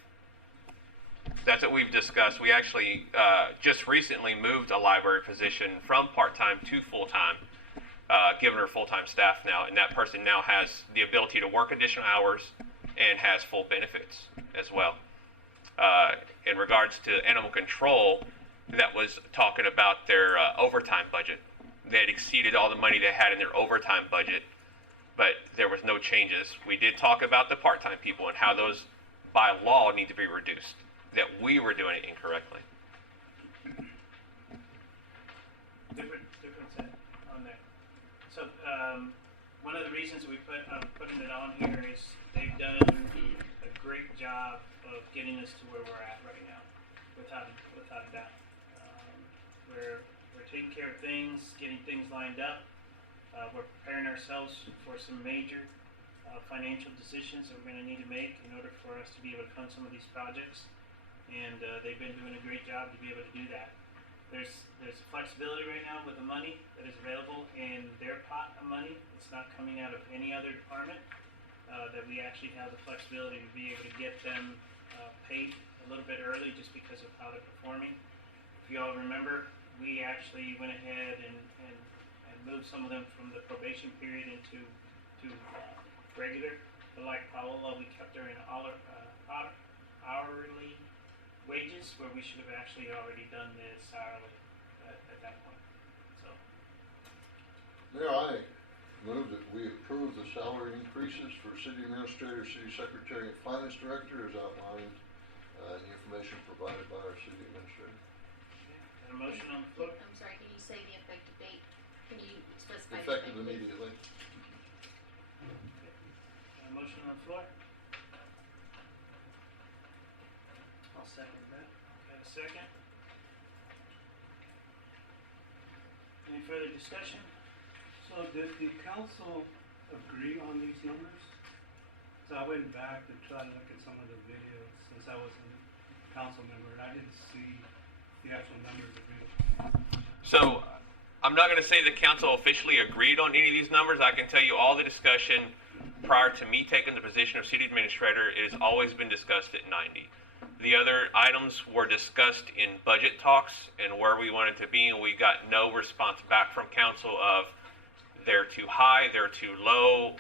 That's what we've discussed. We actually just recently moved a library position from part-time to full-time, giving her full-time staff now, and that person now has the ability to work additional hours and has full benefits as well. In regards to animal control, that was talking about their overtime budget. They had exceeded all the money they had in their overtime budget, but there was no changes. We did talk about the part-time people and how those, by law, need to be reduced, that we were doing it incorrectly. Different set on there. So one of the reasons I'm putting it on here is they've done a great job of getting us to where we're at right now, without a doubt. We're taking care of things, getting things lined up. We're preparing ourselves for some major financial decisions that we're going to need to make in order for us to be able to fund some of these projects. And they've been doing a great job to be able to do that. There's flexibility right now with the money that is available in their pot of money. It's not coming out of any other department. That we actually have the flexibility to be able to get them paid a little bit early just because of how they're performing. If you all remember, we actually went ahead and moved some of them from the probation period into regular. But like Paola, we kept her in hourly wages, where we should have actually already done this hourly at that point, so. Mayor, I move that we approve the salary increases for city administrator, city secretary, and finance director as outlined in the information provided by our city administrator. Got a motion on the floor? I'm sorry, can you say the effective date? Can you specify? the Effective date, please? immediately. Got a motion on the floor? I'll second that. Got a second? Any further discussion? So did the council agree on these numbers? So I went back to try to look at some of the videos since I was a council member and I didn't see the actual numbers agreed upon. So I'm not going to say the council officially agreed on any of these numbers. I can tell you all the discussion prior to me taking the position of city administrator, it has always been discussed at 90. The other items were discussed in budget talks and where we wanted to be, and we got no response back from council of they're too high, they're too low,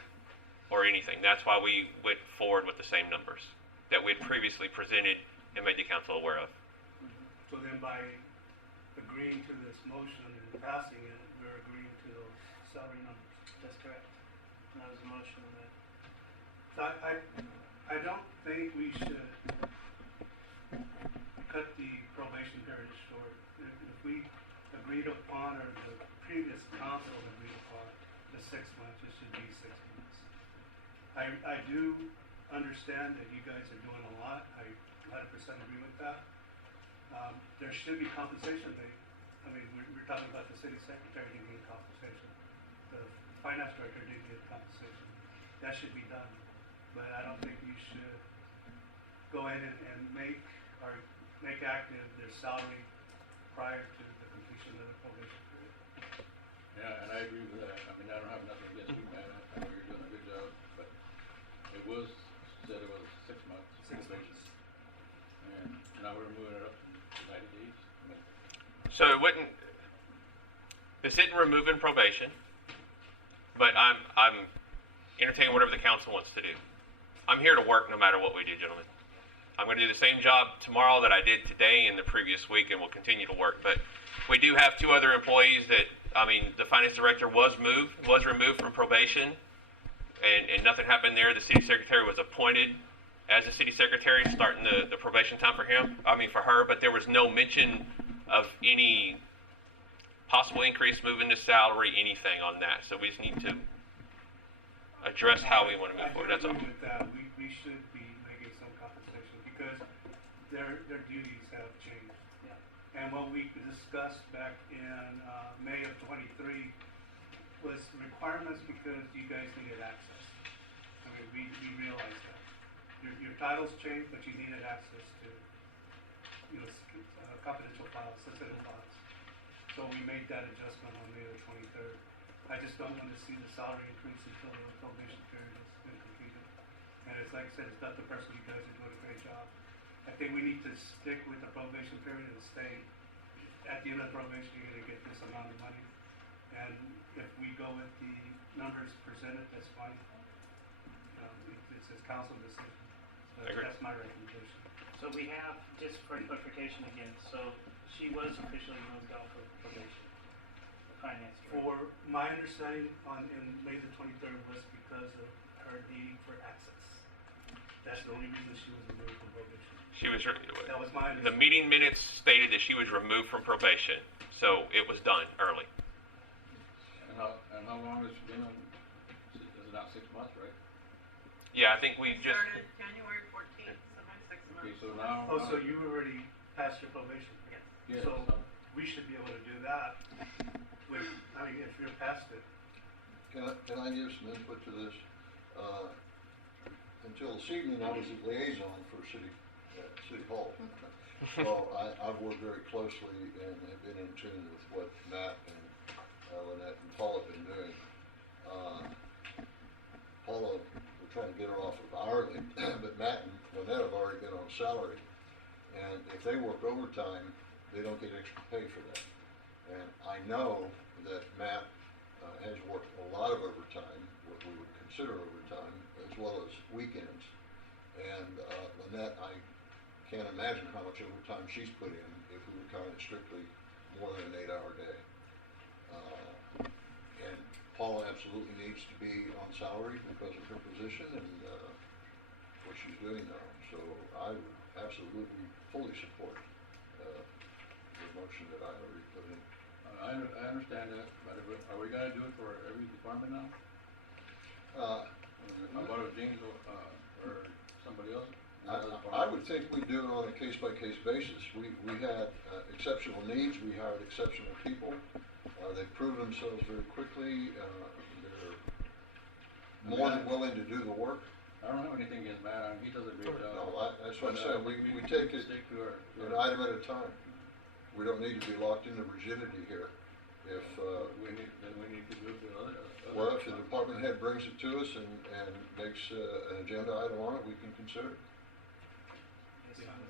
or anything. That's why we went forward with the same numbers that we had previously presented and made the council aware of. So then by agreeing to this motion and passing it, we're agreeing to those salary numbers. That's correct. That was a motion that. So I don't think we should cut the probation period short. If we agreed upon, or the previous council agreed upon, the 6 months, it should be 6 months. I do understand that you guys are doing a lot. I 100% agree with that. There should be compensation. I mean, we're talking about the city secretary didn't get compensation. The finance director didn't get compensation. That should be done. But I don't think you should go in and make active their salary prior to the completion of the probation period. Yeah, and I agree with that. I mean, I don't have nothing against you, man. I know you're doing a good job, but it was said it was 6 months. 6 probation. months. And now we're moving it up to 90 days. I mean, So it wouldn't, this isn't removing probation, but I'm entertaining whatever the council wants to do. I'm here to work no matter what we do, gentlemen. I'm going to do the same job tomorrow that I did today and the previous week, and will continue to work. But we do have 2 other employees that, I mean, the finance director was removed from probation, and nothing happened there. The city secretary was appointed as a city secretary, starting the probation time for her, but there was no mention of any possible increase, moving to salary, anything on that. So we just need to address how we want to move forward. That's all. I agree with that. We should be making some compensation because their duties have changed. Yeah. And what we discussed back in May of '23 was requirements because you guys needed access. I mean, we realized that. Your titles changed, but you needed access to, confidential files, sensitive files. So we made that adjustment on May the 23rd. I just don't want to see the salary increase until the probation period has been completed. And it's like I said, it's not the person, you guys are doing a great job. I think we need to stick with the probation period and stay, at the end of the probation, you're gonna get this amount of money. And if we go with the numbers presented, that's fine. It's a council decision. But Agree. that's my recommendation. So we have, just for clarification again, so she was officially moved off of probation, the finance director. For my understanding in May the 23rd was because of her needing for access. That's the only reason she was removed from probation. She was, That was my the understanding. meeting minutes stated that she was removed from probation, so it was done early. and how long has she been on, is it not 6 months, right? Yeah, I think we just, Started January 14th, so my 6 months. Okay, so now. Oh, so you already passed your probation? Yes. Yeah, So we should be able to do that if you're past it. Can I give some input to this? Until this evening, I was a liaison for City Hall. So I've worked very closely and have been in tune with what Matt and Lynette and Paula have been doing. Paula, we're trying to get her off of hourly, but Matt and Lynette have already been on salary. And if they work overtime, they don't get extra pay for that. And I know that Matt has worked a lot of overtime, what we would consider overtime, as well as weekends. And Lynette, I can't imagine how much overtime she's put in if we were counting strictly more than an 8-hour day. And Paula absolutely needs to be on salary because of her position and what she's doing now. So I would absolutely fully support the motion that I already put in. I understand that, but are we gonna do it for every department now? How about if James or somebody else? I would think we do it on a case-by-case basis. We had exceptional needs, we hired exceptional people. They've proven themselves very quickly. They're more than willing to do the work. I don't have anything against Matt, he does a great job. No, that's what I'm saying, we take it an item at a time. We don't need to be locked into rigidity here. If, we need to do it for other. well, if the department head brings it to us and makes an agenda item on it, we can consider it.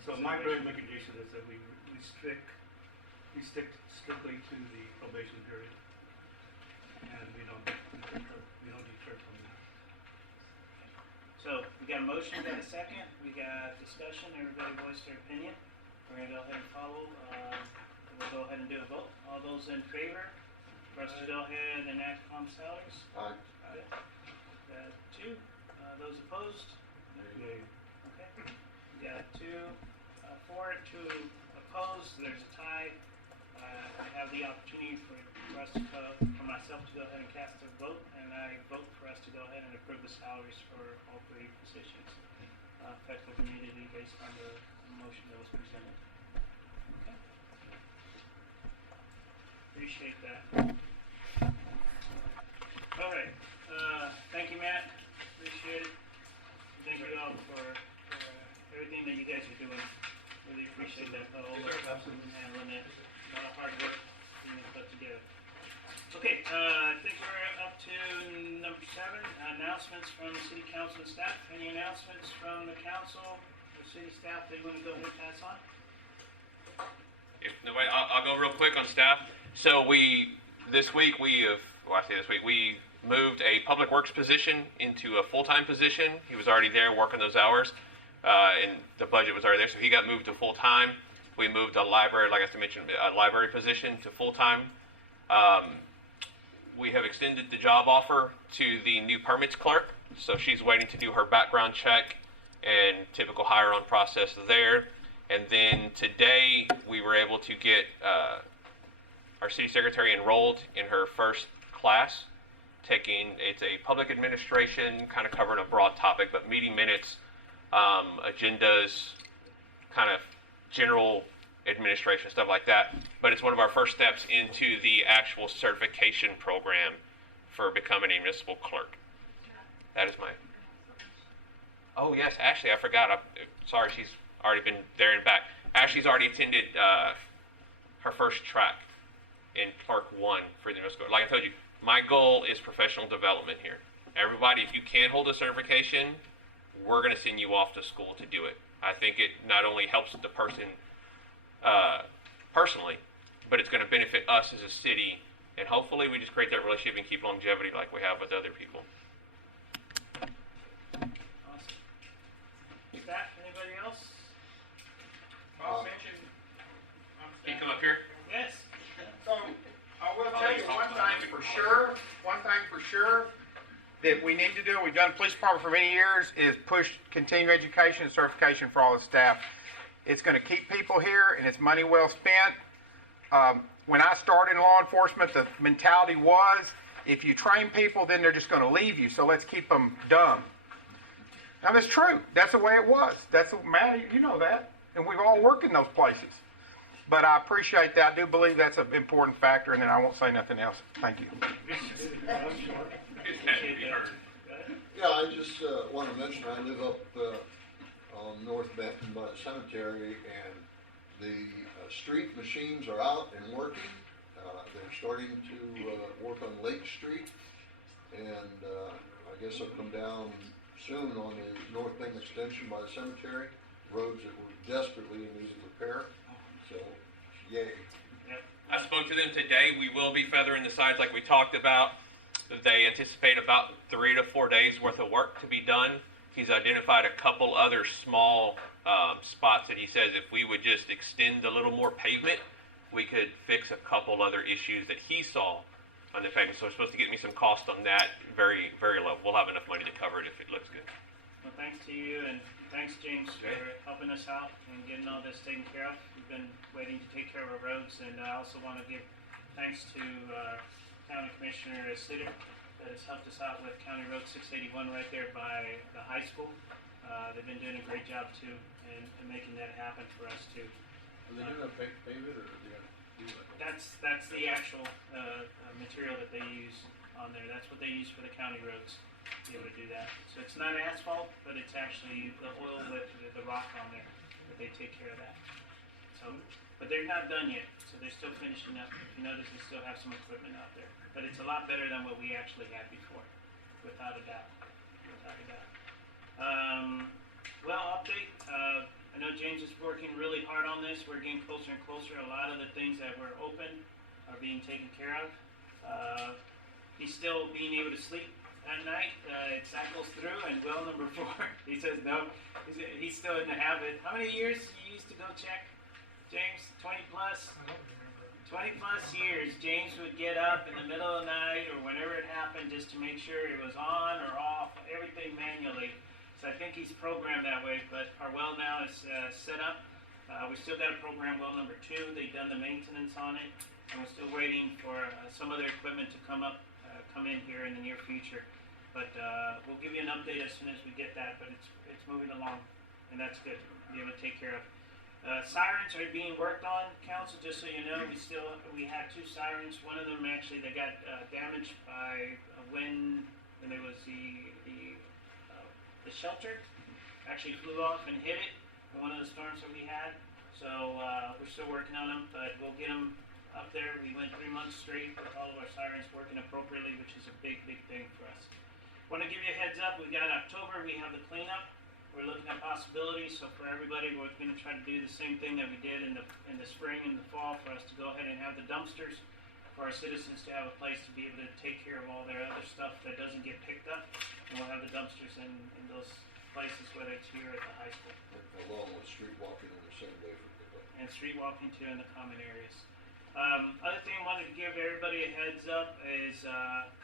So my recommendation is that we stick strictly to the probation period, and we don't deter from that. So, we got a motion, we got a second, we got discussion, everybody voiced their opinion. We're gonna go ahead and follow, we'll go ahead and do a vote. All those in favor, for us to go ahead and act on salaries? Aye. Aye. Got 2, those opposed? Yay. Okay, we got 2 for it, 2 opposed, there's a tie. I have the opportunity for myself to go ahead and cast a vote, and I vote for us to go ahead and approve the salaries for all 3 positions, effective immediately based on the motion that was presented. Okay. Appreciate that. All right, thank you, Matt, appreciate it. Thank you all for everything that you guys are doing. Really appreciate that, Absolutely. handling it. A lot of hard work being put together. Okay, I think we're up to number 7, announcements from the city council and staff. Any announcements from the council or city staff that you want to go ahead and pass on? If nobody, I'll go real quick on staff. So this week we moved a public works position into a full-time position. He was already there working those hours, and the budget was already there, so he got moved to full-time. We moved a library, like I mentioned, a library position to full-time. We have extended the job offer to the new permits clerk, so she's waiting to do her background check and typical hire-on process there. And then today we were able to get our city secretary enrolled in her first class. It's a public administration, kind of covering a broad topic, but meeting minutes, agendas, kind of general administration, stuff like that. But it's one of our first steps into the actual certification program for becoming a municipal clerk. That is my... Oh, yes, Ashley, I forgot. Sorry, she's already been there and back. Ashley's already attended her first track in Clerk 1 for the municipal. Like I told you, my goal is professional development here. Everybody, if you can hold a certification, we're going to send you off to school to do it. I think it not only helps the person personally, but it's going to benefit us as a city, and hopefully we just create that relationship and keep longevity like we have with other people. Awesome. Staff, anybody else? Bob mentioned. Can you come up here? Yes. So, I will tell you one thing for sure, that we need to do, we've done police department for many years, is push continuing education and certification for all the staff. It's going to keep people here, and it's money well spent. When I started in law enforcement, the mentality was, if you train people, then they're just going to leave you, so let's keep them dumb. Now, that's true. That's the way it was. That's Matt, you know that, and we've all worked in those places. But I appreciate that. I do believe that's an important factor, and then I won't say nothing else. Thank you. Yeah, I just want to mention, I live up on North Benton by the cemetery, and the street machines are out and working. They're starting to work on Lake Street, and I guess they'll come down soon on the North Benton extension by the cemetery, roads that were desperately in need of repair. So, yay. Yep. I spoke to them today. We will be feathering the sides like we talked about. They anticipate about 3 to 4 days worth of work to be done. He's identified a couple other small spots that he says if we would just extend a little more pavement, we could fix a couple other issues that he saw on the pavement. So we're supposed to get me some cost on that, very, very low. We'll have enough money to cover it if it looks good. Well, thanks to you, and thanks, James, for helping us out and getting all this taken care of. We've been waiting to take care of our roads, and I also want to give thanks to County Commissioner Stuart that has helped us out with County Road 681 right there by the high school. They've been doing a great job, too, in making that happen for us, too. Are they gonna pave it, or are they gonna do like? That's the actual material that they use on there. That's what they use for the county roads, to be able to do that. So it's not asphalt, but it's actually the oil with the rock on there, that they take care of that. So, but they're not done yet, so they're still finishing up. If you notice, they still have some equipment out there. But it's a lot better than what we actually had before, without a doubt, without a doubt. Well, update, I know James is working really hard on this. We're getting closer and closer. A lot of the things that were open are being taken care of. He's still being able to sleep at night. It cycles through, and well number 4, he says no. He's still in the habit. How many years you used to go check, James? 20 plus? 20 plus years. James would get up in the middle of the night or whenever it happened just to make sure it was on or off, everything manually. So I think he's programmed that way, but our well now is set up. We still got to program well number 2. They've done the maintenance on it, and we're still waiting for some other equipment to come in here in the near future. But we'll give you an update as soon as we get that, but it's moving along, and that's good. We'll be able to take care of. Sirens are being worked on, Council, just so you know. We had 2 sirens. One of them actually, they got damaged by a wind when there was the shelter actually flew off and hit it in one of the storms that we had. So we're still working on them, but we'll get them up there. We went 3 months straight with all of our sirens working appropriately, which is a big, big thing for us. Want to give you a heads up. We got October. We have the cleanup. We're looking at possibilities. So for everybody, we're going to try to do the same thing that we did in the spring and the fall, for us to go ahead and have the dumpsters for our citizens to have a place to be able to take care of all their other stuff that doesn't get picked up. And we'll have the dumpsters in those places, whether it's here at the high school. Along with street walking on the same day for pickup. And street walking too in the common areas. Other thing I wanted to give everybody a heads up is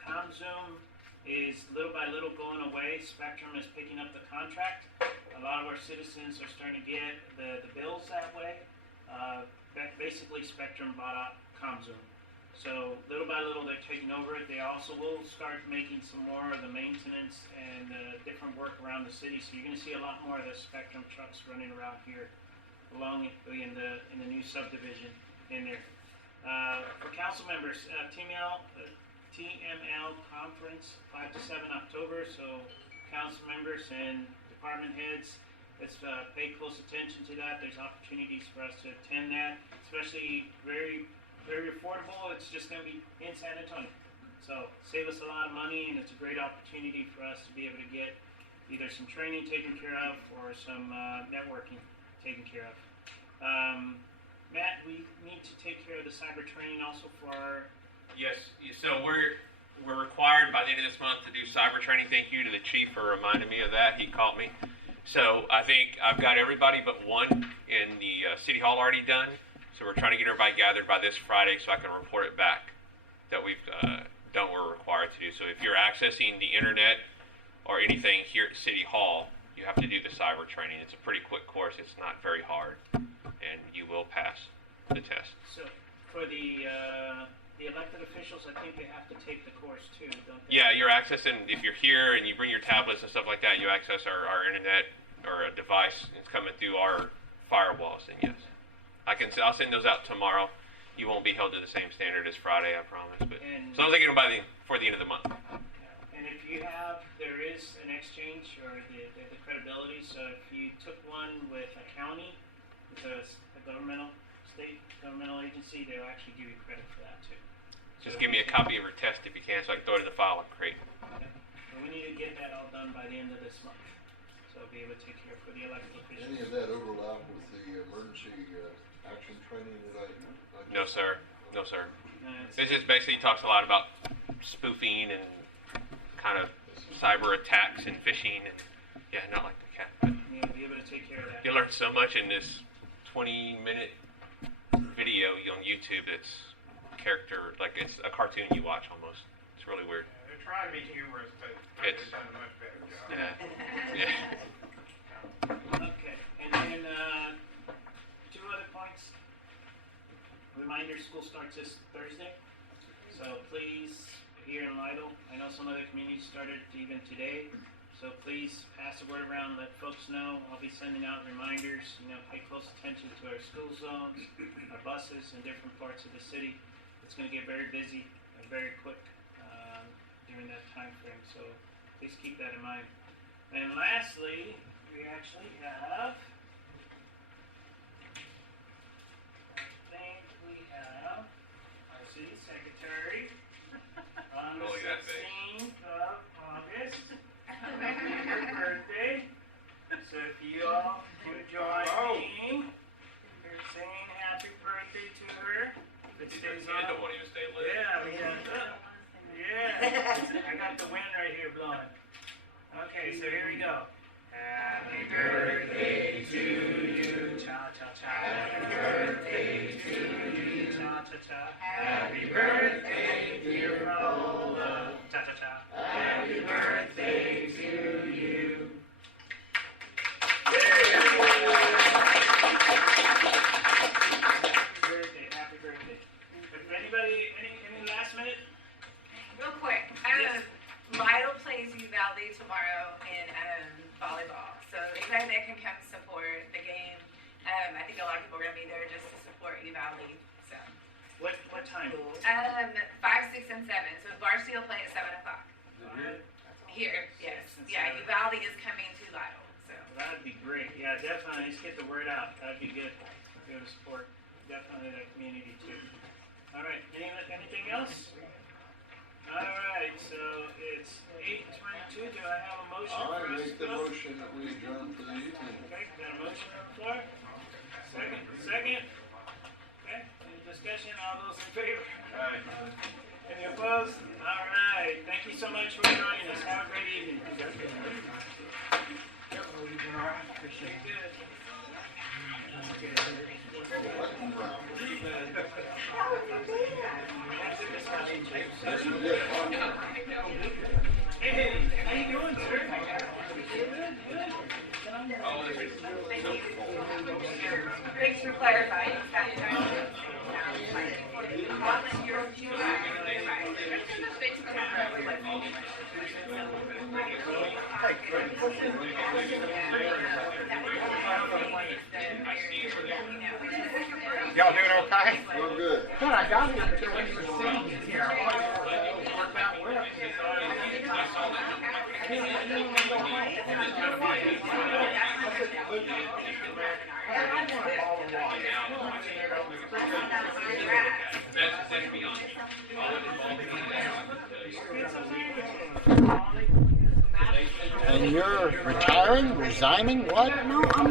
ComZoom is little by little going away. Spectrum is picking up the contract. A lot of our citizens are starting to get the bills that way. Basically, Spectrum bought out ComZoom. So little by little, they're taking over it. They also will start making some more of the maintenance and different work around the city. So you're going to see a lot more of the Spectrum trucks running around here, along in the new subdivision in there. For council members, TML conference 5 to 7 October. So council members and department heads, let's pay close attention to that. There's opportunities for us to attend that, especially very affordable. It's just going to be in San Antonio. So save us a lot of money, and it's a great opportunity for us to be able to get either some training taken care of or some networking taken care of. Matt, we need to take care of the cyber training also for our... Yes, so we're required by the end of this month to do cyber training. Thank you to the chief for reminding me of that. He called me. So I think I've got everybody but one in the city hall already done. So we're trying to get everybody gathered by this Friday so I can report it back that we've done what we're required to do. So if you're accessing the internet or anything here at City Hall, you have to do the cyber training. It's a pretty quick course. It's not very hard, and you will pass the test. So for the elected officials, I think they have to take the course too, don't they? Yeah, you're accessing, if you're here and you bring your tablets and stuff like that, you access our internet or a device. It's coming through our firewalls, and yes. I'll send those out tomorrow. You won't be held to the same standard as Friday, I promise. But so I'm thinking before the end of the month. And if you there is an exchange or the credibility. So if you took one with a county, with a state governmental agency, they'll actually give you credit for that too. Just give me a copy of your test if you can, so I can throw it in the file and create. Okay. And we need to get that all done by the end of this month. So I'll be able to take care for the elected officials. Any of that overlap with the emergency action training that I No, sir. No, sir. It just basically talks a lot about spoofing and kind of cyber attacks and phishing and not like the cat. But you'll be able to take care of that. You learn so much in this 20-minute video on YouTube. It's character, like it's a cartoon you watch almost. It's really weird. They're trying to be humorous, but It's- they've done a much better job. Yeah. Okay, and then, 2 other points. Reminder, school starts this Thursday, so please, here in Lytle, I know some other communities started even today, so please pass the word around, let folks know. I'll be sending out reminders, pay close attention to our school zones, our buses in different parts of the city. It's gonna get very busy and very quick, during that time frame, so please keep that in mind. And lastly, we actually have, our city secretary, on the Only that big. 16th of August, her birthday. So if you all would join me in saying happy birthday to her. It stays on. Candle won't even stay lit. Yeah. I got the wind right here blowing. Okay, so here we go. Happy birthday to you. Cha cha cha. Happy birthday to you. Cha cha cha. Happy birthday, dear Lola. Cha cha cha. Happy birthday to you. Happy birthday. If anybody, any last minute? Real quick, Lytle plays Uvalde tomorrow in volleyball, so anybody that can come support the game. I think a lot of people are gonna be there just to support Uvalde. So. What time? 5, 6, and 7. So varsity will play at 7 o'clock. Here, yes, yeah. Uvalde is coming to Lytle, so. That'd be great. Yeah, definitely. Just get the word out. That'd be good. Be able to support definitely that community too. All right. Anything else? All right. So it's 8:22. Do I have a motion I for us to make the go? motion that we adjourn for the evening. Okay. Got a motion on the floor. Second. Okay. Any discussion? All those in favor? Aye. Any opposed? All right. Thank you so much for joining us. Have a great evening. Appreciate it. Good. Hey, how you doing, sir? Good. Thanks for clarifying. Y'all doing okay? We're good. Good, I got here until we were sitting here. Worked out well. And you're retiring, resigning, what? No, I'm